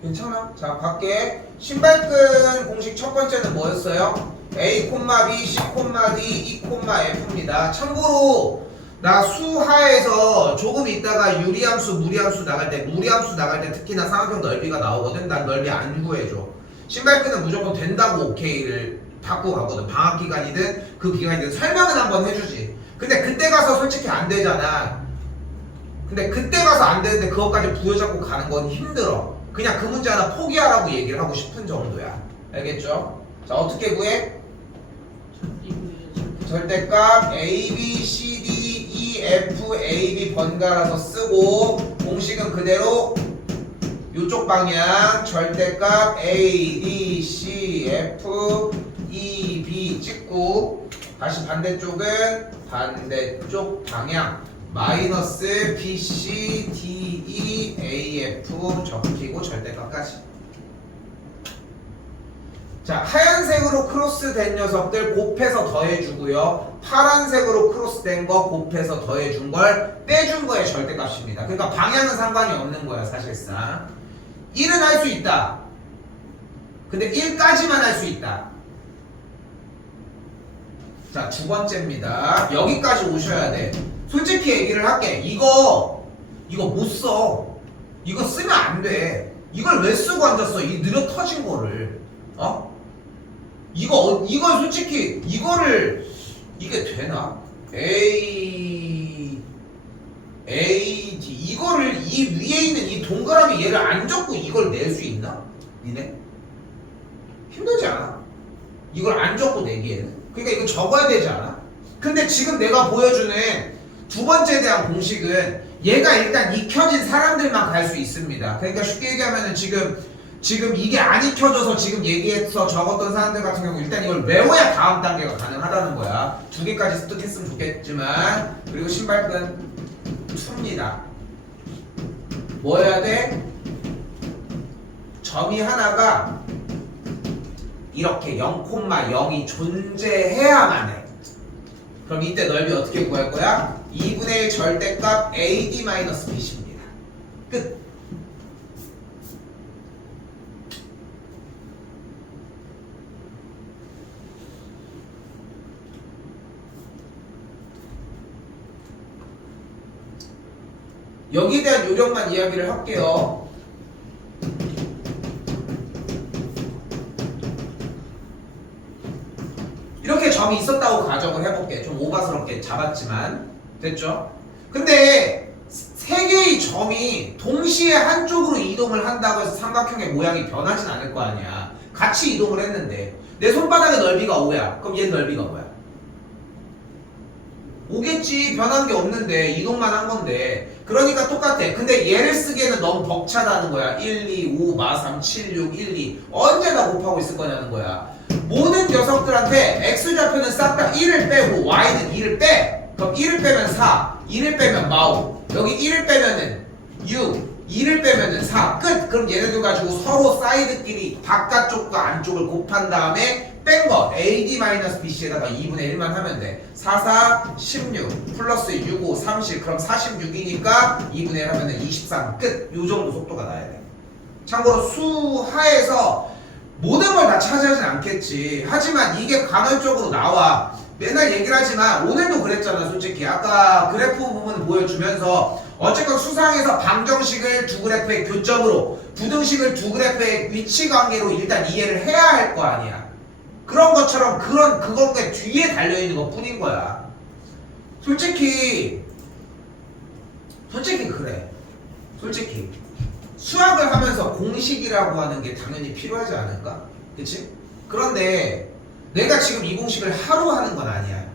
괜찮아? 자, 갈게. 신발끈 공식 첫 번째는 뭐였어요? A, B, C, D, E, F입니다. 참고로 나 수하에서 조금 있다가 유리함수, 무리함수 나갈 때 특히나 삼각형 넓이가 나오거든. 난 넓이 안 구해줘. 신발끈은 무조건 된다고 오케이를 받고 가거든. 방학 기간이든 그 기간이든 설명은 한번 해주지. 근데 그때 가서 솔직히 안 되잖아. 근데 그때 가서 안 되는데 그것까지 부여잡고 가는 건 힘들어. 그냥 그 문제 하나 포기하라고 얘기를 하고 싶은 정도야. 알겠죠? 자, 어떻게 구해? 절대값 A, B, C, D, E, F, A, B 번갈아서 쓰고 공식은 그대로 요쪽 방향 절대값 A, B, C, F, E, B 찍고 다시 반대쪽은 반대쪽 방향 마이너스 B, C, D, E, A, F 적히고 절대값까지. 자, 하얀색으로 크로스된 녀석들 곱해서 더해주고요. 파란색으로 크로스된 거 곱해서 더해준 걸 빼준 거의 절대값입니다. 그러니까 방향은 상관이 없는 거야 사실상. 1은 할 수 있다. 근데 1까지만 할 수 있다. 자, 두 번째입니다. 여기까지 오셔야 돼. 솔직히 얘기를 할게. 이거 못 써. 이거 쓰면 안 돼. 이걸 왜 쓰고 앉았어? 이 느려 터진 거를. 이걸 솔직히 이게 되나? D 이거를 이 위에 있는 이 동그라미 얘를 안 적고 이걸 낼 수 있나? 니네? 힘들지 않아? 이걸 안 적고 내기에는? 그러니까 이거 적어야 되지 않아? 근데 지금 내가 보여주는 두 번째에 대한 공식은 얘가 일단 익혀진 사람들만 갈 수 있습니다. 그러니까 쉽게 얘기하면은 지금 이게 안 익혀져서 지금 얘기해서 적었던 사람들 같은 경우 일단 이걸 외워야 다음 단계가 가능하다는 거야. 두 개까지 습득했으면 좋겠지만. 그리고 신발끈 2입니다. 뭐여야 돼? 점이 하나가 이렇게 0,0이 존재해야만 해. 그럼 이때 넓이 어떻게 구할 거야? 2분의 1 절대값 AD-B입니다. 끝. 여기에 대한 요령만 이야기를 할게요. 이렇게 점이 있었다고 가정을 해볼게. 좀 오바스럽게 잡았지만 됐죠? 근데 세 개의 점이 동시에 한쪽으로 이동을 한다고 해서 삼각형의 모양이 변하진 않을 거 아니야. 같이 이동을 했는데 내 손바닥의 넓이가 5야. 그럼 얘 넓이가 뭐야? 5겠지. 변한 게 없는데 이동만 한 건데. 그러니까 똑같아. 근데 얘를 쓰기에는 너무 벅차다는 거야. 1, 2, 5, 마 3, 7, 6, 1, 2 언제 다 곱하고 있을 거냐는 거야. 모든 녀석들한테 x좌표는 싹 다 1을 빼고 y는 2를 빼. 그럼 1을 빼면 4, 2를 빼면 마오, 여기 1을 빼면은 6, 2를 빼면은 4. 끝. 그럼 얘네들 가지고 서로 사이드끼리 바깥쪽과 안쪽을 곱한 다음에 뺀 거 AD-BC에다가 2분의 1만 하면 돼. 4, 4, 16 플러스 6, 5, 30. 그럼 46이니까 2분의 1 하면은 23. 끝. 요 정도 속도가 나야 돼. 참고로 수하에서 모든 걸 다 차지하진 않겠지. 하지만 이게 간헐적으로 나와. 맨날 얘기를 하지만 오늘도 그랬잖아. 솔직히 아까 그래프 부분 보여주면서 어쨌건 수상에서 방정식을 두 그래프의 교점으로, 부등식을 두 그래프의 위치 관계로 일단 이해를 해야 할 거 아니야. 그런 것처럼 그거가 뒤에 달려있는 것 뿐인 거야. 솔직히 그래. 솔직히 수학을 하면서 공식이라고 하는 게 당연히 필요하지 않을까? 그치? 그런데 내가 지금 이 공식을 하루 하는 건 아니야.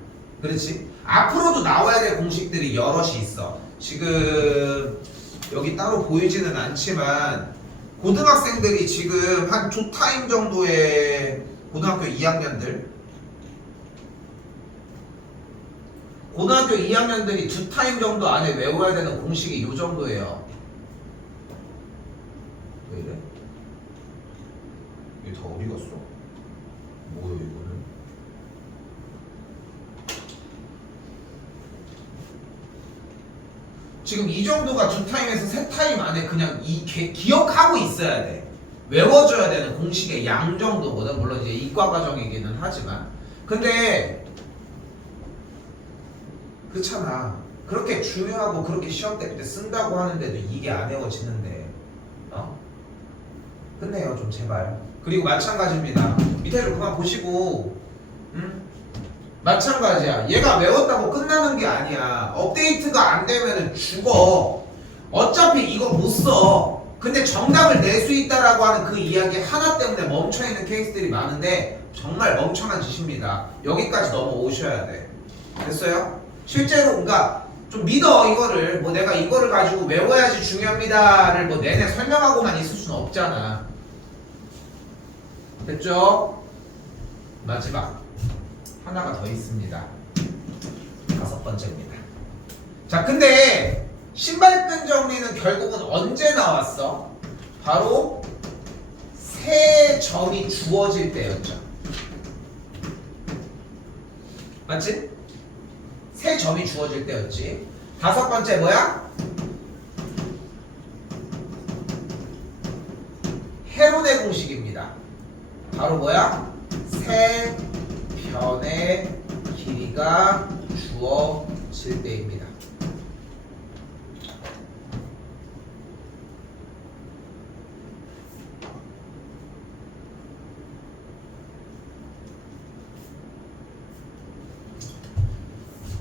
그렇지? 앞으로도 나와야 될 공식들이 여럿이 있어. 지금 여기 따로 보이지는 않지만 고등학생들이 지금 한 2타임 정도의 고등학교 2학년들이 2타임 정도 안에 외워야 되는 공식이 요 정도예요. 왜 이래? 이게 다 어디 갔어? 뭐야 이거는? 지금 이 정도가 2타임에서 3타임 안에 그냥 기억하고 있어야 돼. 외워줘야 되는 공식의 양 정도거든. 물론 이제 이과 과정이기는 하지만. 근데 그렇잖아. 그렇게 중요하고 그렇게 시험 때 쓴다고 하는데도 이게 안 외워지는데 끝내요 좀 제발. 그리고 마찬가지입니다. 밑에 좀 그만 보시고 마찬가지야. 얘가 외웠다고 끝나는 게 아니야. 업데이트가 안 되면은 죽어. 어차피 이거 못 써. 근데 정답을 낼 수 있다라고 하는 그 이야기 하나 때문에 멈춰있는 케이스들이 많은데 정말 멍청한 짓입니다. 여기까지 넘어오셔야 돼. 됐어요? 실제로 그러니까 좀 믿어 이거를. 뭐 내가 이거를 가지고 외워야지 중요합니다를 뭐 내내 설명하고만 있을 수는 없잖아. 됐죠? 마지막 하나가 더 있습니다. 5번째입니다. 자, 근데 신발끈 정리는 결국은 언제 나왔어? 바로 세 점이 주어질 때였죠. 맞지? 세 점이 주어질 때였지. 다섯 번째 뭐야? 헤론의 공식입니다. 바로 뭐야? 세 변의 길이가 주어질 때입니다.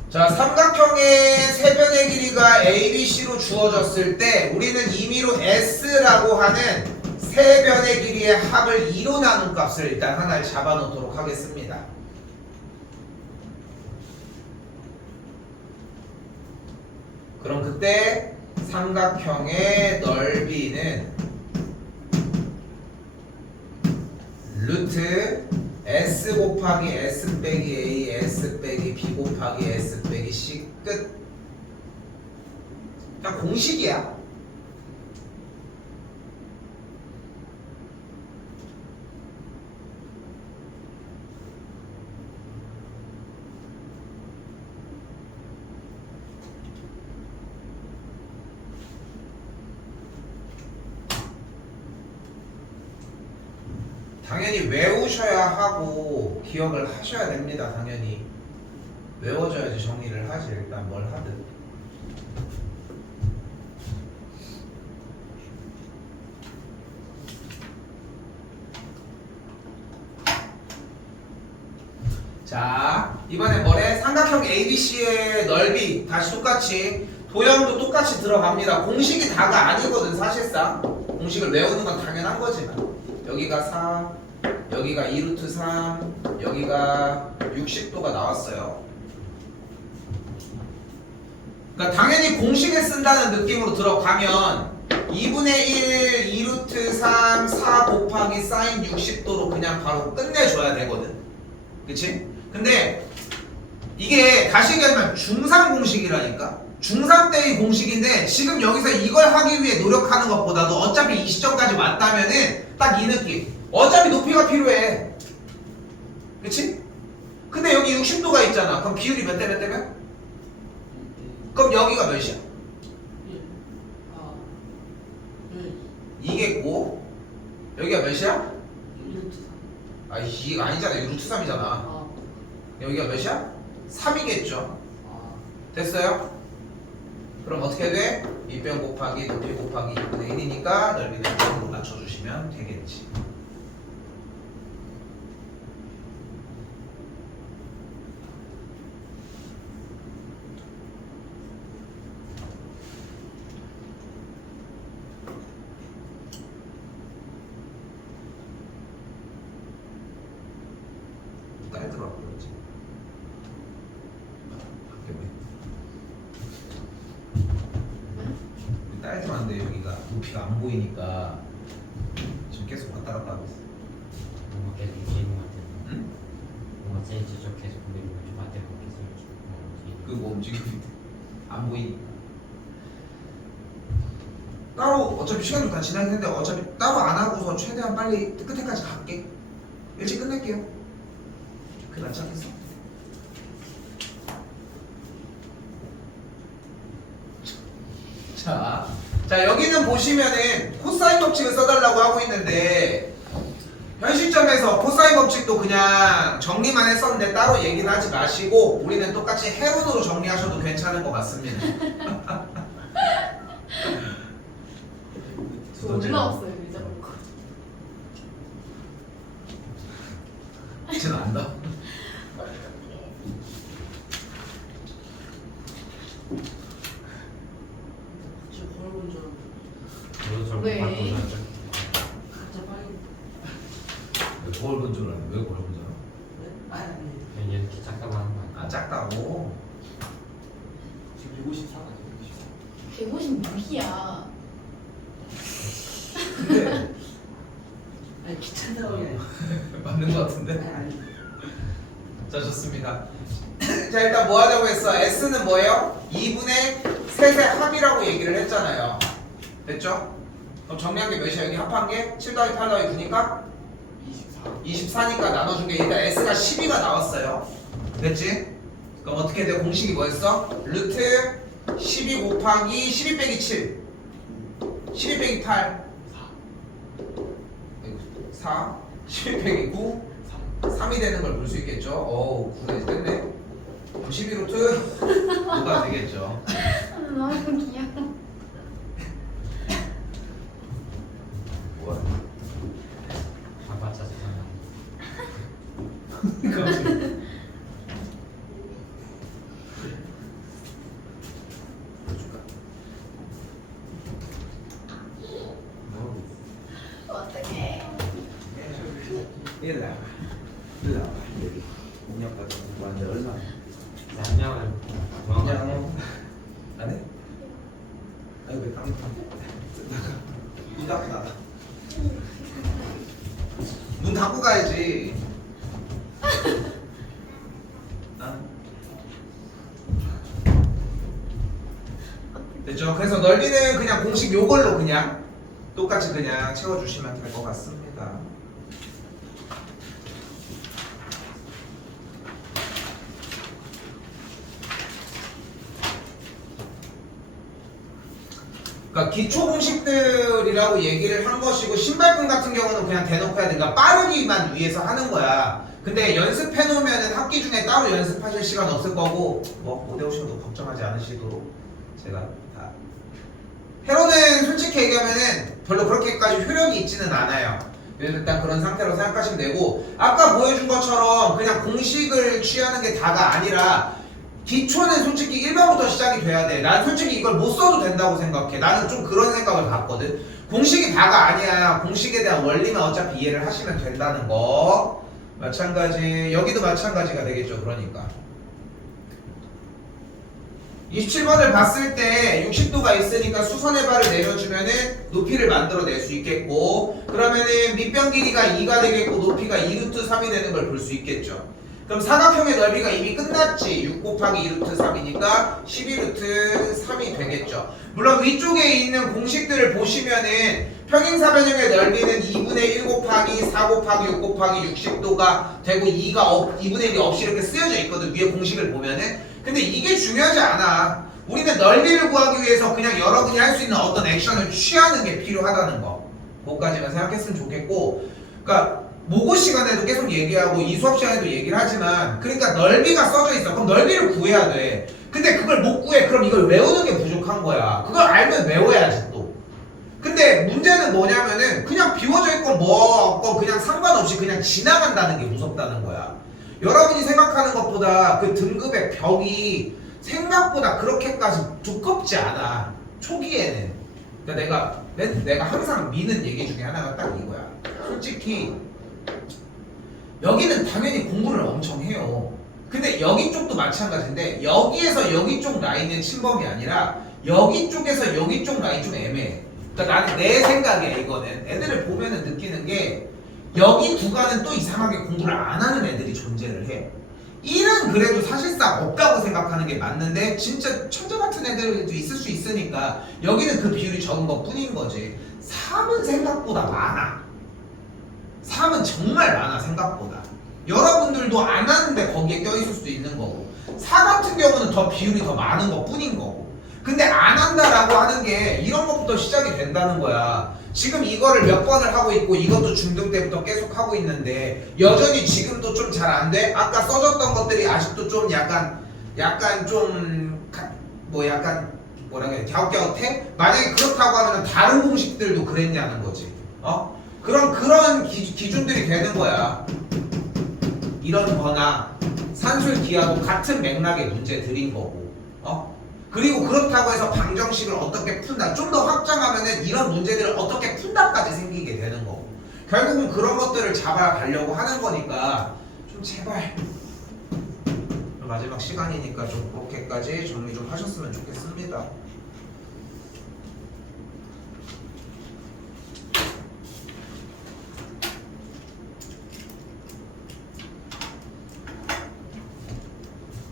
자, 삼각형의 세 변의 길이가 ABC로 주어졌을 때 우리는 임의로 S라고 하는 세 변의 길이의 합을 2로 나눈 값을 일단 하나를 잡아놓도록 하겠습니다. 그럼 그때 삼각형의 넓이는 루트 S 곱하기 S 빼기 A S 빼기 B 곱하기 S 빼기 C 끝. 그냥 공식이야. 당연히 외우셔야 하고 기억을 하셔야 됩니다. 당연히 외워줘야지 정리를 하지. 일단 뭘 하든. 자, 이번에 뭐래? 삼각형 ABC의 넓이 다시 똑같이 도형도 똑같이 들어갑니다. 공식이 다가 아니거든 사실상. 공식을 외우는 건 당연한 거지만 여기가 4, 여기가 2루트 3, 여기가 60도가 나왔어요. 그러니까 당연히 공식을 쓴다는 느낌으로 들어가면 2분의 1, 2루트 3, 4 곱하기 사인 60도로 그냥 바로 끝내줘야 되거든. 그치? 근데 이게 다시 얘기하면 중3 공식이라니까? 중3 때의 공식인데 지금 여기서 이걸 하기 위해 노력하는 것보다도 어차피 이 시점까지 왔다면은 딱 이 느낌. 어차피 높이가 필요해. 그치? 근데 여기 60도가 있잖아. 그럼 비율이 몇 대 몇 대면? 그럼 여기가 몇이야? 2겠고 여기가 몇이야? 아 이게 아니잖아. 이거 루트 3이잖아. 여기가 몇이야? 3이겠죠. 됐어요? 그럼 어떻게 돼? 밑변 곱하기 높이 곱하기 2분의 1이니까 넓이는 0으로 맞춰주시면 되겠지. 딸 들어왔고 그렇지. 딸 들어왔는데 여기가 높이가 안 보이니까 지금 계속 왔다 갔다 하고 있어. 뭔가 계속 움직이는 것 같아요. 응? 뭔가 쟤 저쪽 계속 움직이는 것 좀 같아요. 계속 그거 움직이고 안 보이니까. 따로 어차피 시간도 다 지나긴 했는데 어차피 따로 안 하고서 최대한 빨리 끝에까지 갈게. 일찍 끝낼게요. 그게 낫지 않겠어? 자 여기는 보시면은 코사인 법칙을 써달라고 하고 있는데 현 시점에서 코사인 법칙도 그냥 정리만 했었는데 따로 얘기는 하지 마시고 우리는 똑같이 헤론으로 정리하셔도 괜찮을 것 같습니다. 저 올라왔어요 의자 놓고. 쟤는 안다. 진짜 걸어본 줄 알았는데. 저도 저렇게 왜? 바꾸죠. 진짜 빨리. 왜 거울 본 줄 알아? 왜 거울 본 줄 알아? 네? 아니 그냥 얘는 키 작다고 하는 거 아니야? 아 작다고? 지금 154 아니에요? 156이야. 근데 아니 귀찮다고 해. 맞는 것 같은데? 아니. 자 좋습니다. 자 일단 뭐 하자고 했어? S는 뭐예요? 2분의 셋의 합이라고 얘기를 했잖아요. 됐죠? 그럼 정리한 게 몇이야? 여기 합한 게 7 더하기 8 더하기 9니까 24. 24니까 나눠준 게 일단 S가 12가 나왔어요. 됐지? 그럼 어떻게 돼? 공식이 뭐였어? 루트 12 곱하기 12 빼기 7 12 빼기 8 4 12 빼기 9 3이 되는 걸 볼 수 있겠죠? 어우 9가 됐네. 그럼 12루트 9가 되겠죠. 너무 귀여워. 뭐야? 아빠 짜증나. 어떡해. 일로 와봐. 일로 와봐. 여기 공략받은 공부하는데 얼마나? 한 명은 도망갔네. 그냥 안 해? 아니 왜 방금 문 닫고 나가. 문 닫고 가야지. 됐죠? 그래서 넓이는 그냥 공식 요걸로 그냥 똑같이 그냥 채워주시면 될 것 같습니다. 그러니까 기초 공식들이라고 얘기를 한 것이고 신발끈 같은 경우는 그냥 대놓고 해야 되니까 빠르기만 위해서 하는 거야. 근데 연습해 놓으면은 학기 중에 따로 연습하실 시간 없을 거고 뭐 못 외우셔도 걱정하지 않으시도록 제가 다. 회로는 솔직히 얘기하면은 별로 그렇게까지 효력이 있지는 않아요. 일단 그런 상태로 생각하시면 되고 아까 보여준 것처럼 그냥 공식을 취하는 게 다가 아니라 기초는 솔직히 1번부터 시작이 돼야 돼. 난 솔직히 이걸 못 써도 된다고 생각해. 나는 좀 그런 생각을 갖거든. 공식이 다가 아니야. 공식에 대한 원리만 어차피 이해를 하시면 된다는 거. 마찬가지. 여기도 마찬가지가 되겠죠. 그러니까 27번을 봤을 때 60도가 있으니까 수선의 발을 내려주면은 높이를 만들어낼 수 있겠고, 그러면은 밑변 길이가 2가 되겠고 높이가 2루트 3이 되는 걸 볼 수 있겠죠. 그럼 사각형의 넓이가 이미 끝났지. 6 곱하기 2루트 3이니까 12루트 3이 되겠죠. 물론 위쪽에 있는 공식들을 보시면은 평행사변형의 넓이는 2분의 1 곱하기 4 곱하기 6 곱하기 60도가 되고 2분의 1이 없이 이렇게 쓰여져 있거든. 위에 공식을 보면은. 근데 이게 중요하지 않아. 우리는 넓이를 구하기 위해서 그냥 여러분이 할 수 있는 어떤 액션을 취하는 게 필요하다는 거. 그거까지만 생각했으면 좋겠고, 그러니까 모고 시간에도 계속 얘기하고 이 수업 시간에도 얘기를 하지만, 그러니까 넓이가 써져 있어. 그럼 넓이를 구해야 돼. 근데 그걸 못 구해. 그럼 이걸 외우는 게 부족한 거야. 그걸 알면 외워야지 또. 근데 문제는 뭐냐면은 그냥 비워져 있건 뭐 없건 그냥 상관없이 그냥 지나간다는 게 무섭다는 거야. 여러분이 생각하는 것보다 그 등급의 벽이 생각보다 그렇게까지 두껍지 않아. 초기에는. 그러니까 내가 항상 미는 얘기 중에 하나가 딱 이거야. 솔직히 여기는 당연히 공부를 엄청 해요. 근데 여기 쪽도 마찬가지인데 여기에서 여기 쪽 라인은 침범이 아니라 여기 쪽에서 여기 쪽 라인 좀 애매해. 그러니까 나는 내 생각에 이거는 애들을 보면은 느끼는 게 여기 구간은 또 이상하게 공부를 안 하는 애들이 존재를 해. 1은 그래도 사실상 없다고 생각하는 게 맞는데 진짜 천재 같은 애들도 있을 수 있으니까 여기는 그 비율이 적은 것 뿐인 거지. 3은 생각보다 많아. 3은 정말 많아 생각보다. 여러분들도 안 하는데 거기에 껴있을 수도 있는 거고, 4 같은 경우는 더 비율이 더 많은 것 뿐인 거고. 근데 안 한다라고 하는 게 이런 것부터 시작이 된다는 거야. 지금 이거를 몇 번을 하고 있고 이것도 중등 때부터 계속 하고 있는데 여전히 지금도 좀 잘 안 돼? 아까 써줬던 것들이 아직도 좀 약간 좀 약간 뭐라 그래, 갸웃갸웃해? 만약에 그렇다고 하면 다른 공식들도 그랬냐는 거지. 그런 기준들이 되는 거야. 이런 거나 산술 기하도 같은 맥락의 문제들인 거고. 그리고 그렇다고 해서 방정식을 어떻게 푼다, 좀 더 확장하면은 이런 문제들을 어떻게 푼다까지 생기게 되는 거고, 결국은 그런 것들을 잡아가려고 하는 거니까 좀 제발 마지막 시간이니까 좀 그렇게까지 정리 좀 하셨으면 좋겠습니다.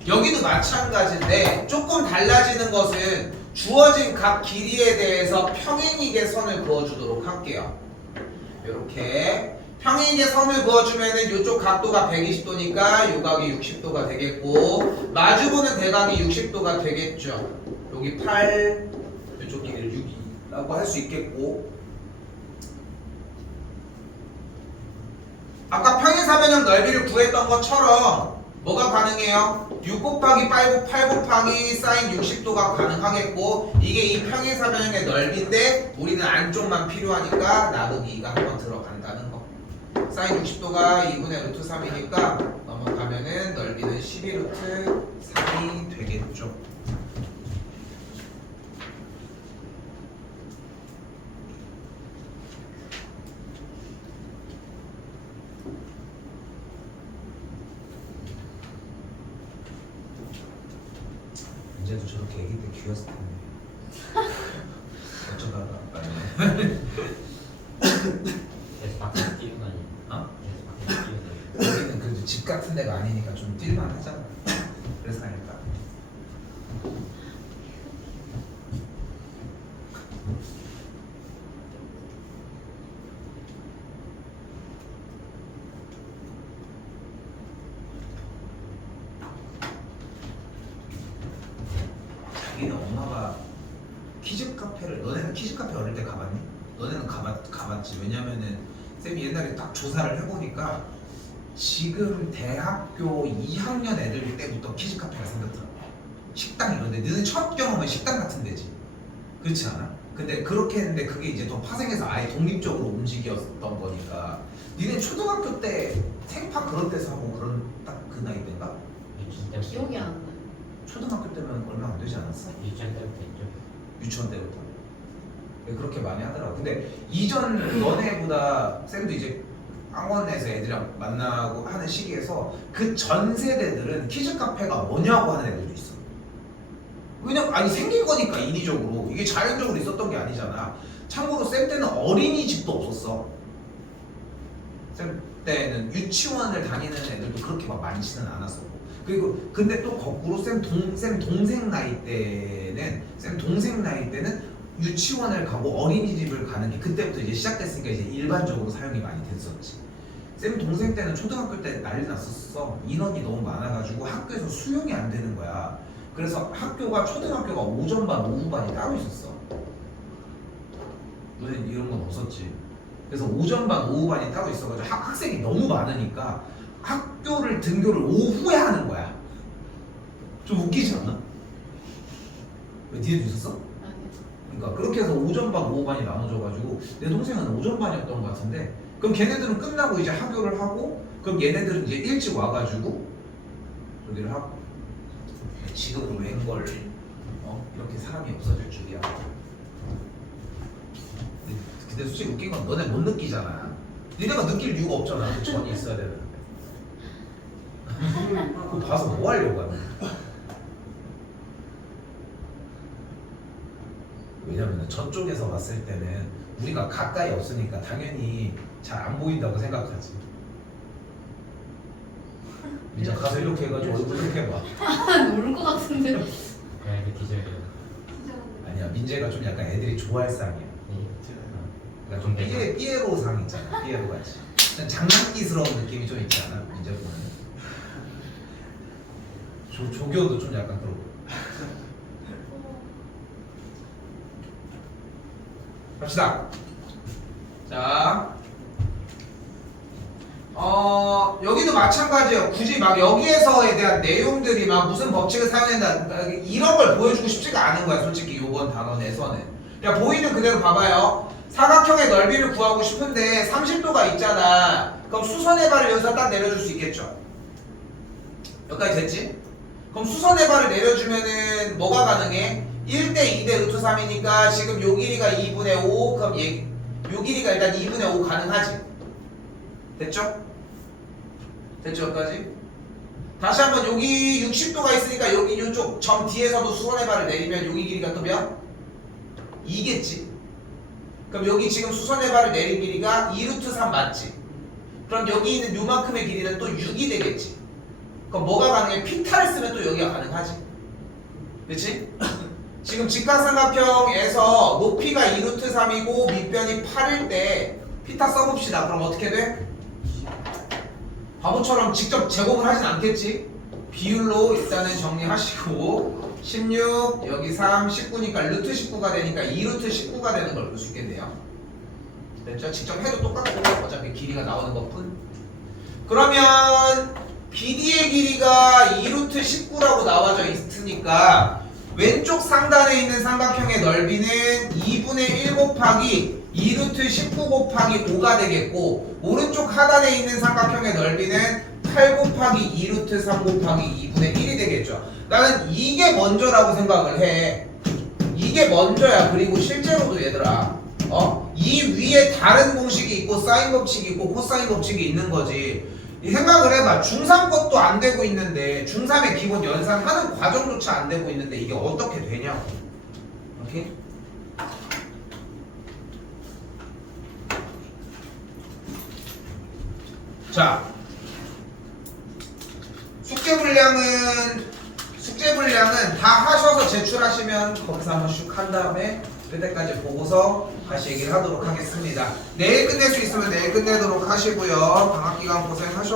여기도 마찬가지인데 조금 달라지는 것은 주어진 각 길이에 대해서 평행이계 선을 그어주도록 할게요. 이렇게 평행이계 선을 그어주면은 이쪽 각도가 120도니까 이 각이 60도가 되겠고 마주보는 대각이 60도가 되겠죠. 여기 8, 이쪽 길이를 6이라고 할 수 있겠고 아까 평행사변형 넓이를 구했던 것처럼 뭐가 가능해요? 6 곱하기 8 곱하기 사인 60도가 가능하겠고 이게 이 평행사변형의 넓이인데 우리는 안쪽만 필요하니까 나누기 2가 한번 들어간다는 거. 사인 60도가 2분의 루트 3이니까 넘어가면은 넓이는 12루트 3이 되겠죠. 이제도 저렇게 애기 때 귀였을 텐데 어쩌다가 계속 밖에서 뛰는 거 아니에요? 어? 계속 밖에서 뛰어서 여기는 그래도 집 같은 데가 아니니까 좀 뛸만 하잖아. 그래서 아닐까. 자기는 엄마가 키즈 카페를 너네는 키즈 카페 어릴 때 가봤니? 너네는 가봤지. 왜냐면은 쌤이 옛날에 딱 조사를 해보니까 지금 대학교 2학년 애들 때부터 키즈 카페가 생겼더라고. 식당 이런데 너네 첫 경험은 식당 같은 데지. 그렇지 않아? 근데 그렇게 했는데 그게 이제 더 파생해서 아예 독립적으로 움직였던 거니까 니네 초등학교 때 생파 그런 데서 하고 그런 딱 그 나이 때인가? 유치원 때부터 기억이 안 나요. 초등학교 때면 얼마 안 되지 않았어? 유치원 때부터 있죠. 유치원 때부터. 그렇게 많이 하더라고. 근데 이전 너네보다 쌤도 이제 학원에서 애들이랑 만나고 하는 시기에서 그 전 세대들은 키즈 카페가 뭐냐고 하는 애들도 있어. 왜냐면 아니 생긴 거니까 인위적으로 이게 자연적으로 있었던 게 아니잖아. 참고로 쌤 때는 어린이집도 없었어. 쌤 때는 유치원을 다니는 애들도 그렇게 막 많지는 않았었고. 그리고 근데 또 거꾸로 쌤 동생 나이 때는 유치원을 가고 어린이집을 가는 게 그때부터 이제 시작됐으니까 이제 일반적으로 사용이 많이 됐었지. 쌤 동생 때는 초등학교 때 난리 났었어. 인원이 너무 많아가지고 학교에서 수용이 안 되는 거야. 그래서 초등학교가 오전반, 오후반이 따로 있었어. 너는 이런 건 없었지. 그래서 오전반, 오후반이 따로 있어가지고 학생이 너무 많으니까 학교를 등교를 오후에 하는 거야. 좀 웃기지 않아? 왜 뒤에도 있었어? 아니요. 그러니까 그렇게 해서 오전반, 오후반이 나눠져가지고 내 동생은 오전반이었던 것 같은데 그럼 걔네들은 끝나고 이제 학교를 하고 그럼 얘네들은 이제 일찍 와가지고 저기를 하고 지금은 웬걸 이렇게 사람이 없어질 줄이야. 근데 솔직히 웃긴 건 너네 못 느끼잖아. 니네가 느낄 이유가 없잖아. 그 전이 있어야 되는데. 그거 봐서 뭐 하려고 하는 거야? 왜냐면 저쪽에서 봤을 때는 우리가 가까이 없으니까 당연히 잘 안 보인다고 생각하지. 이제 가서 이렇게 해가지고 얼굴 이렇게 해봐. 모를 것 같은데. 그냥 이렇게 기절해요. 아니야, 민재가 좀 약간 애들이 좋아할 쌍이야. 네. 그러니까 좀 삐에로 상 있잖아. 삐에로 같이. 장난기스러운 느낌이 좀 있지 않아? 민재 보면. 조교도 좀 약간 그러고. 갑시다. 자, 여기도 마찬가지예요. 굳이 막 여기에서에 대한 내용들이 막 무슨 법칙을 사용한다 이런 걸 보여주고 싶지가 않은 거야. 솔직히 이번 단원에서는. 그냥 보이는 그대로 봐봐요. 사각형의 넓이를 구하고 싶은데 30도가 있잖아. 그럼 수선의 발을 여기서 딱 내려줄 수 있겠죠. 여기까지 됐지? 그럼 수선의 발을 내려주면은 뭐가 가능해? 1대 2대 루트 3이니까 지금 요 길이가 2분의 5 그럼 요 길이가 일단 2분의 5 가능하지? 됐죠? 됐죠 여기까지? 다시 한번 여기 60도가 있으니까 여기 요쪽 점 뒤에서도 수선의 발을 내리면 여기 길이가 또 몇? 2겠지? 그럼 여기 지금 수선의 발을 내린 길이가 2루트 3 맞지? 그럼 여기 있는 요만큼의 길이는 또 6이 되겠지? 그럼 뭐가 가능해? 피타를 쓰면 또 여기가 가능하지? 그치? 지금 직각삼각형에서 높이가 2루트 3이고 밑변이 8일 때 피타 써봅시다. 그럼 어떻게 돼? 바보처럼 직접 제곱을 하진 않겠지? 비율로 일단은 정리하시고 16 여기 3 19니까 루트 19가 되니까 2루트 19가 되는 걸 볼 수 있겠네요. 됐죠? 직접 해도 똑같고 어차피 길이가 나오는 것뿐. 그러면 BD의 길이가 2루트 19라고 나와져 있으니까 왼쪽 상단에 있는 삼각형의 넓이는 2분의 1 곱하기 2루트 19 곱하기 5가 되겠고 오른쪽 하단에 있는 삼각형의 넓이는 8 곱하기 2루트 3 곱하기 2분의 1이 되겠죠. 나는 이게 먼저라고 생각을 해. 이게 먼저야. 그리고 실제로도 얘들아 이 위에 다른 공식이 있고 사인 법칙이 있고 코사인 법칙이 있는 거지. 이 생각을 해봐. 중3 것도 안 되고 있는데 중3의 기본 연산하는 과정조차 안 되고 있는데 이게 어떻게 되냐고. 오케이? 자, 숙제 분량은 다 하셔서 제출하시면 거기서 한번 슉 한 다음에 그때까지 보고서 다시 얘기를 하도록 하겠습니다. 내일 끝낼 수 있으면 내일 끝내도록 하시고요. 방학기간 고생하셨고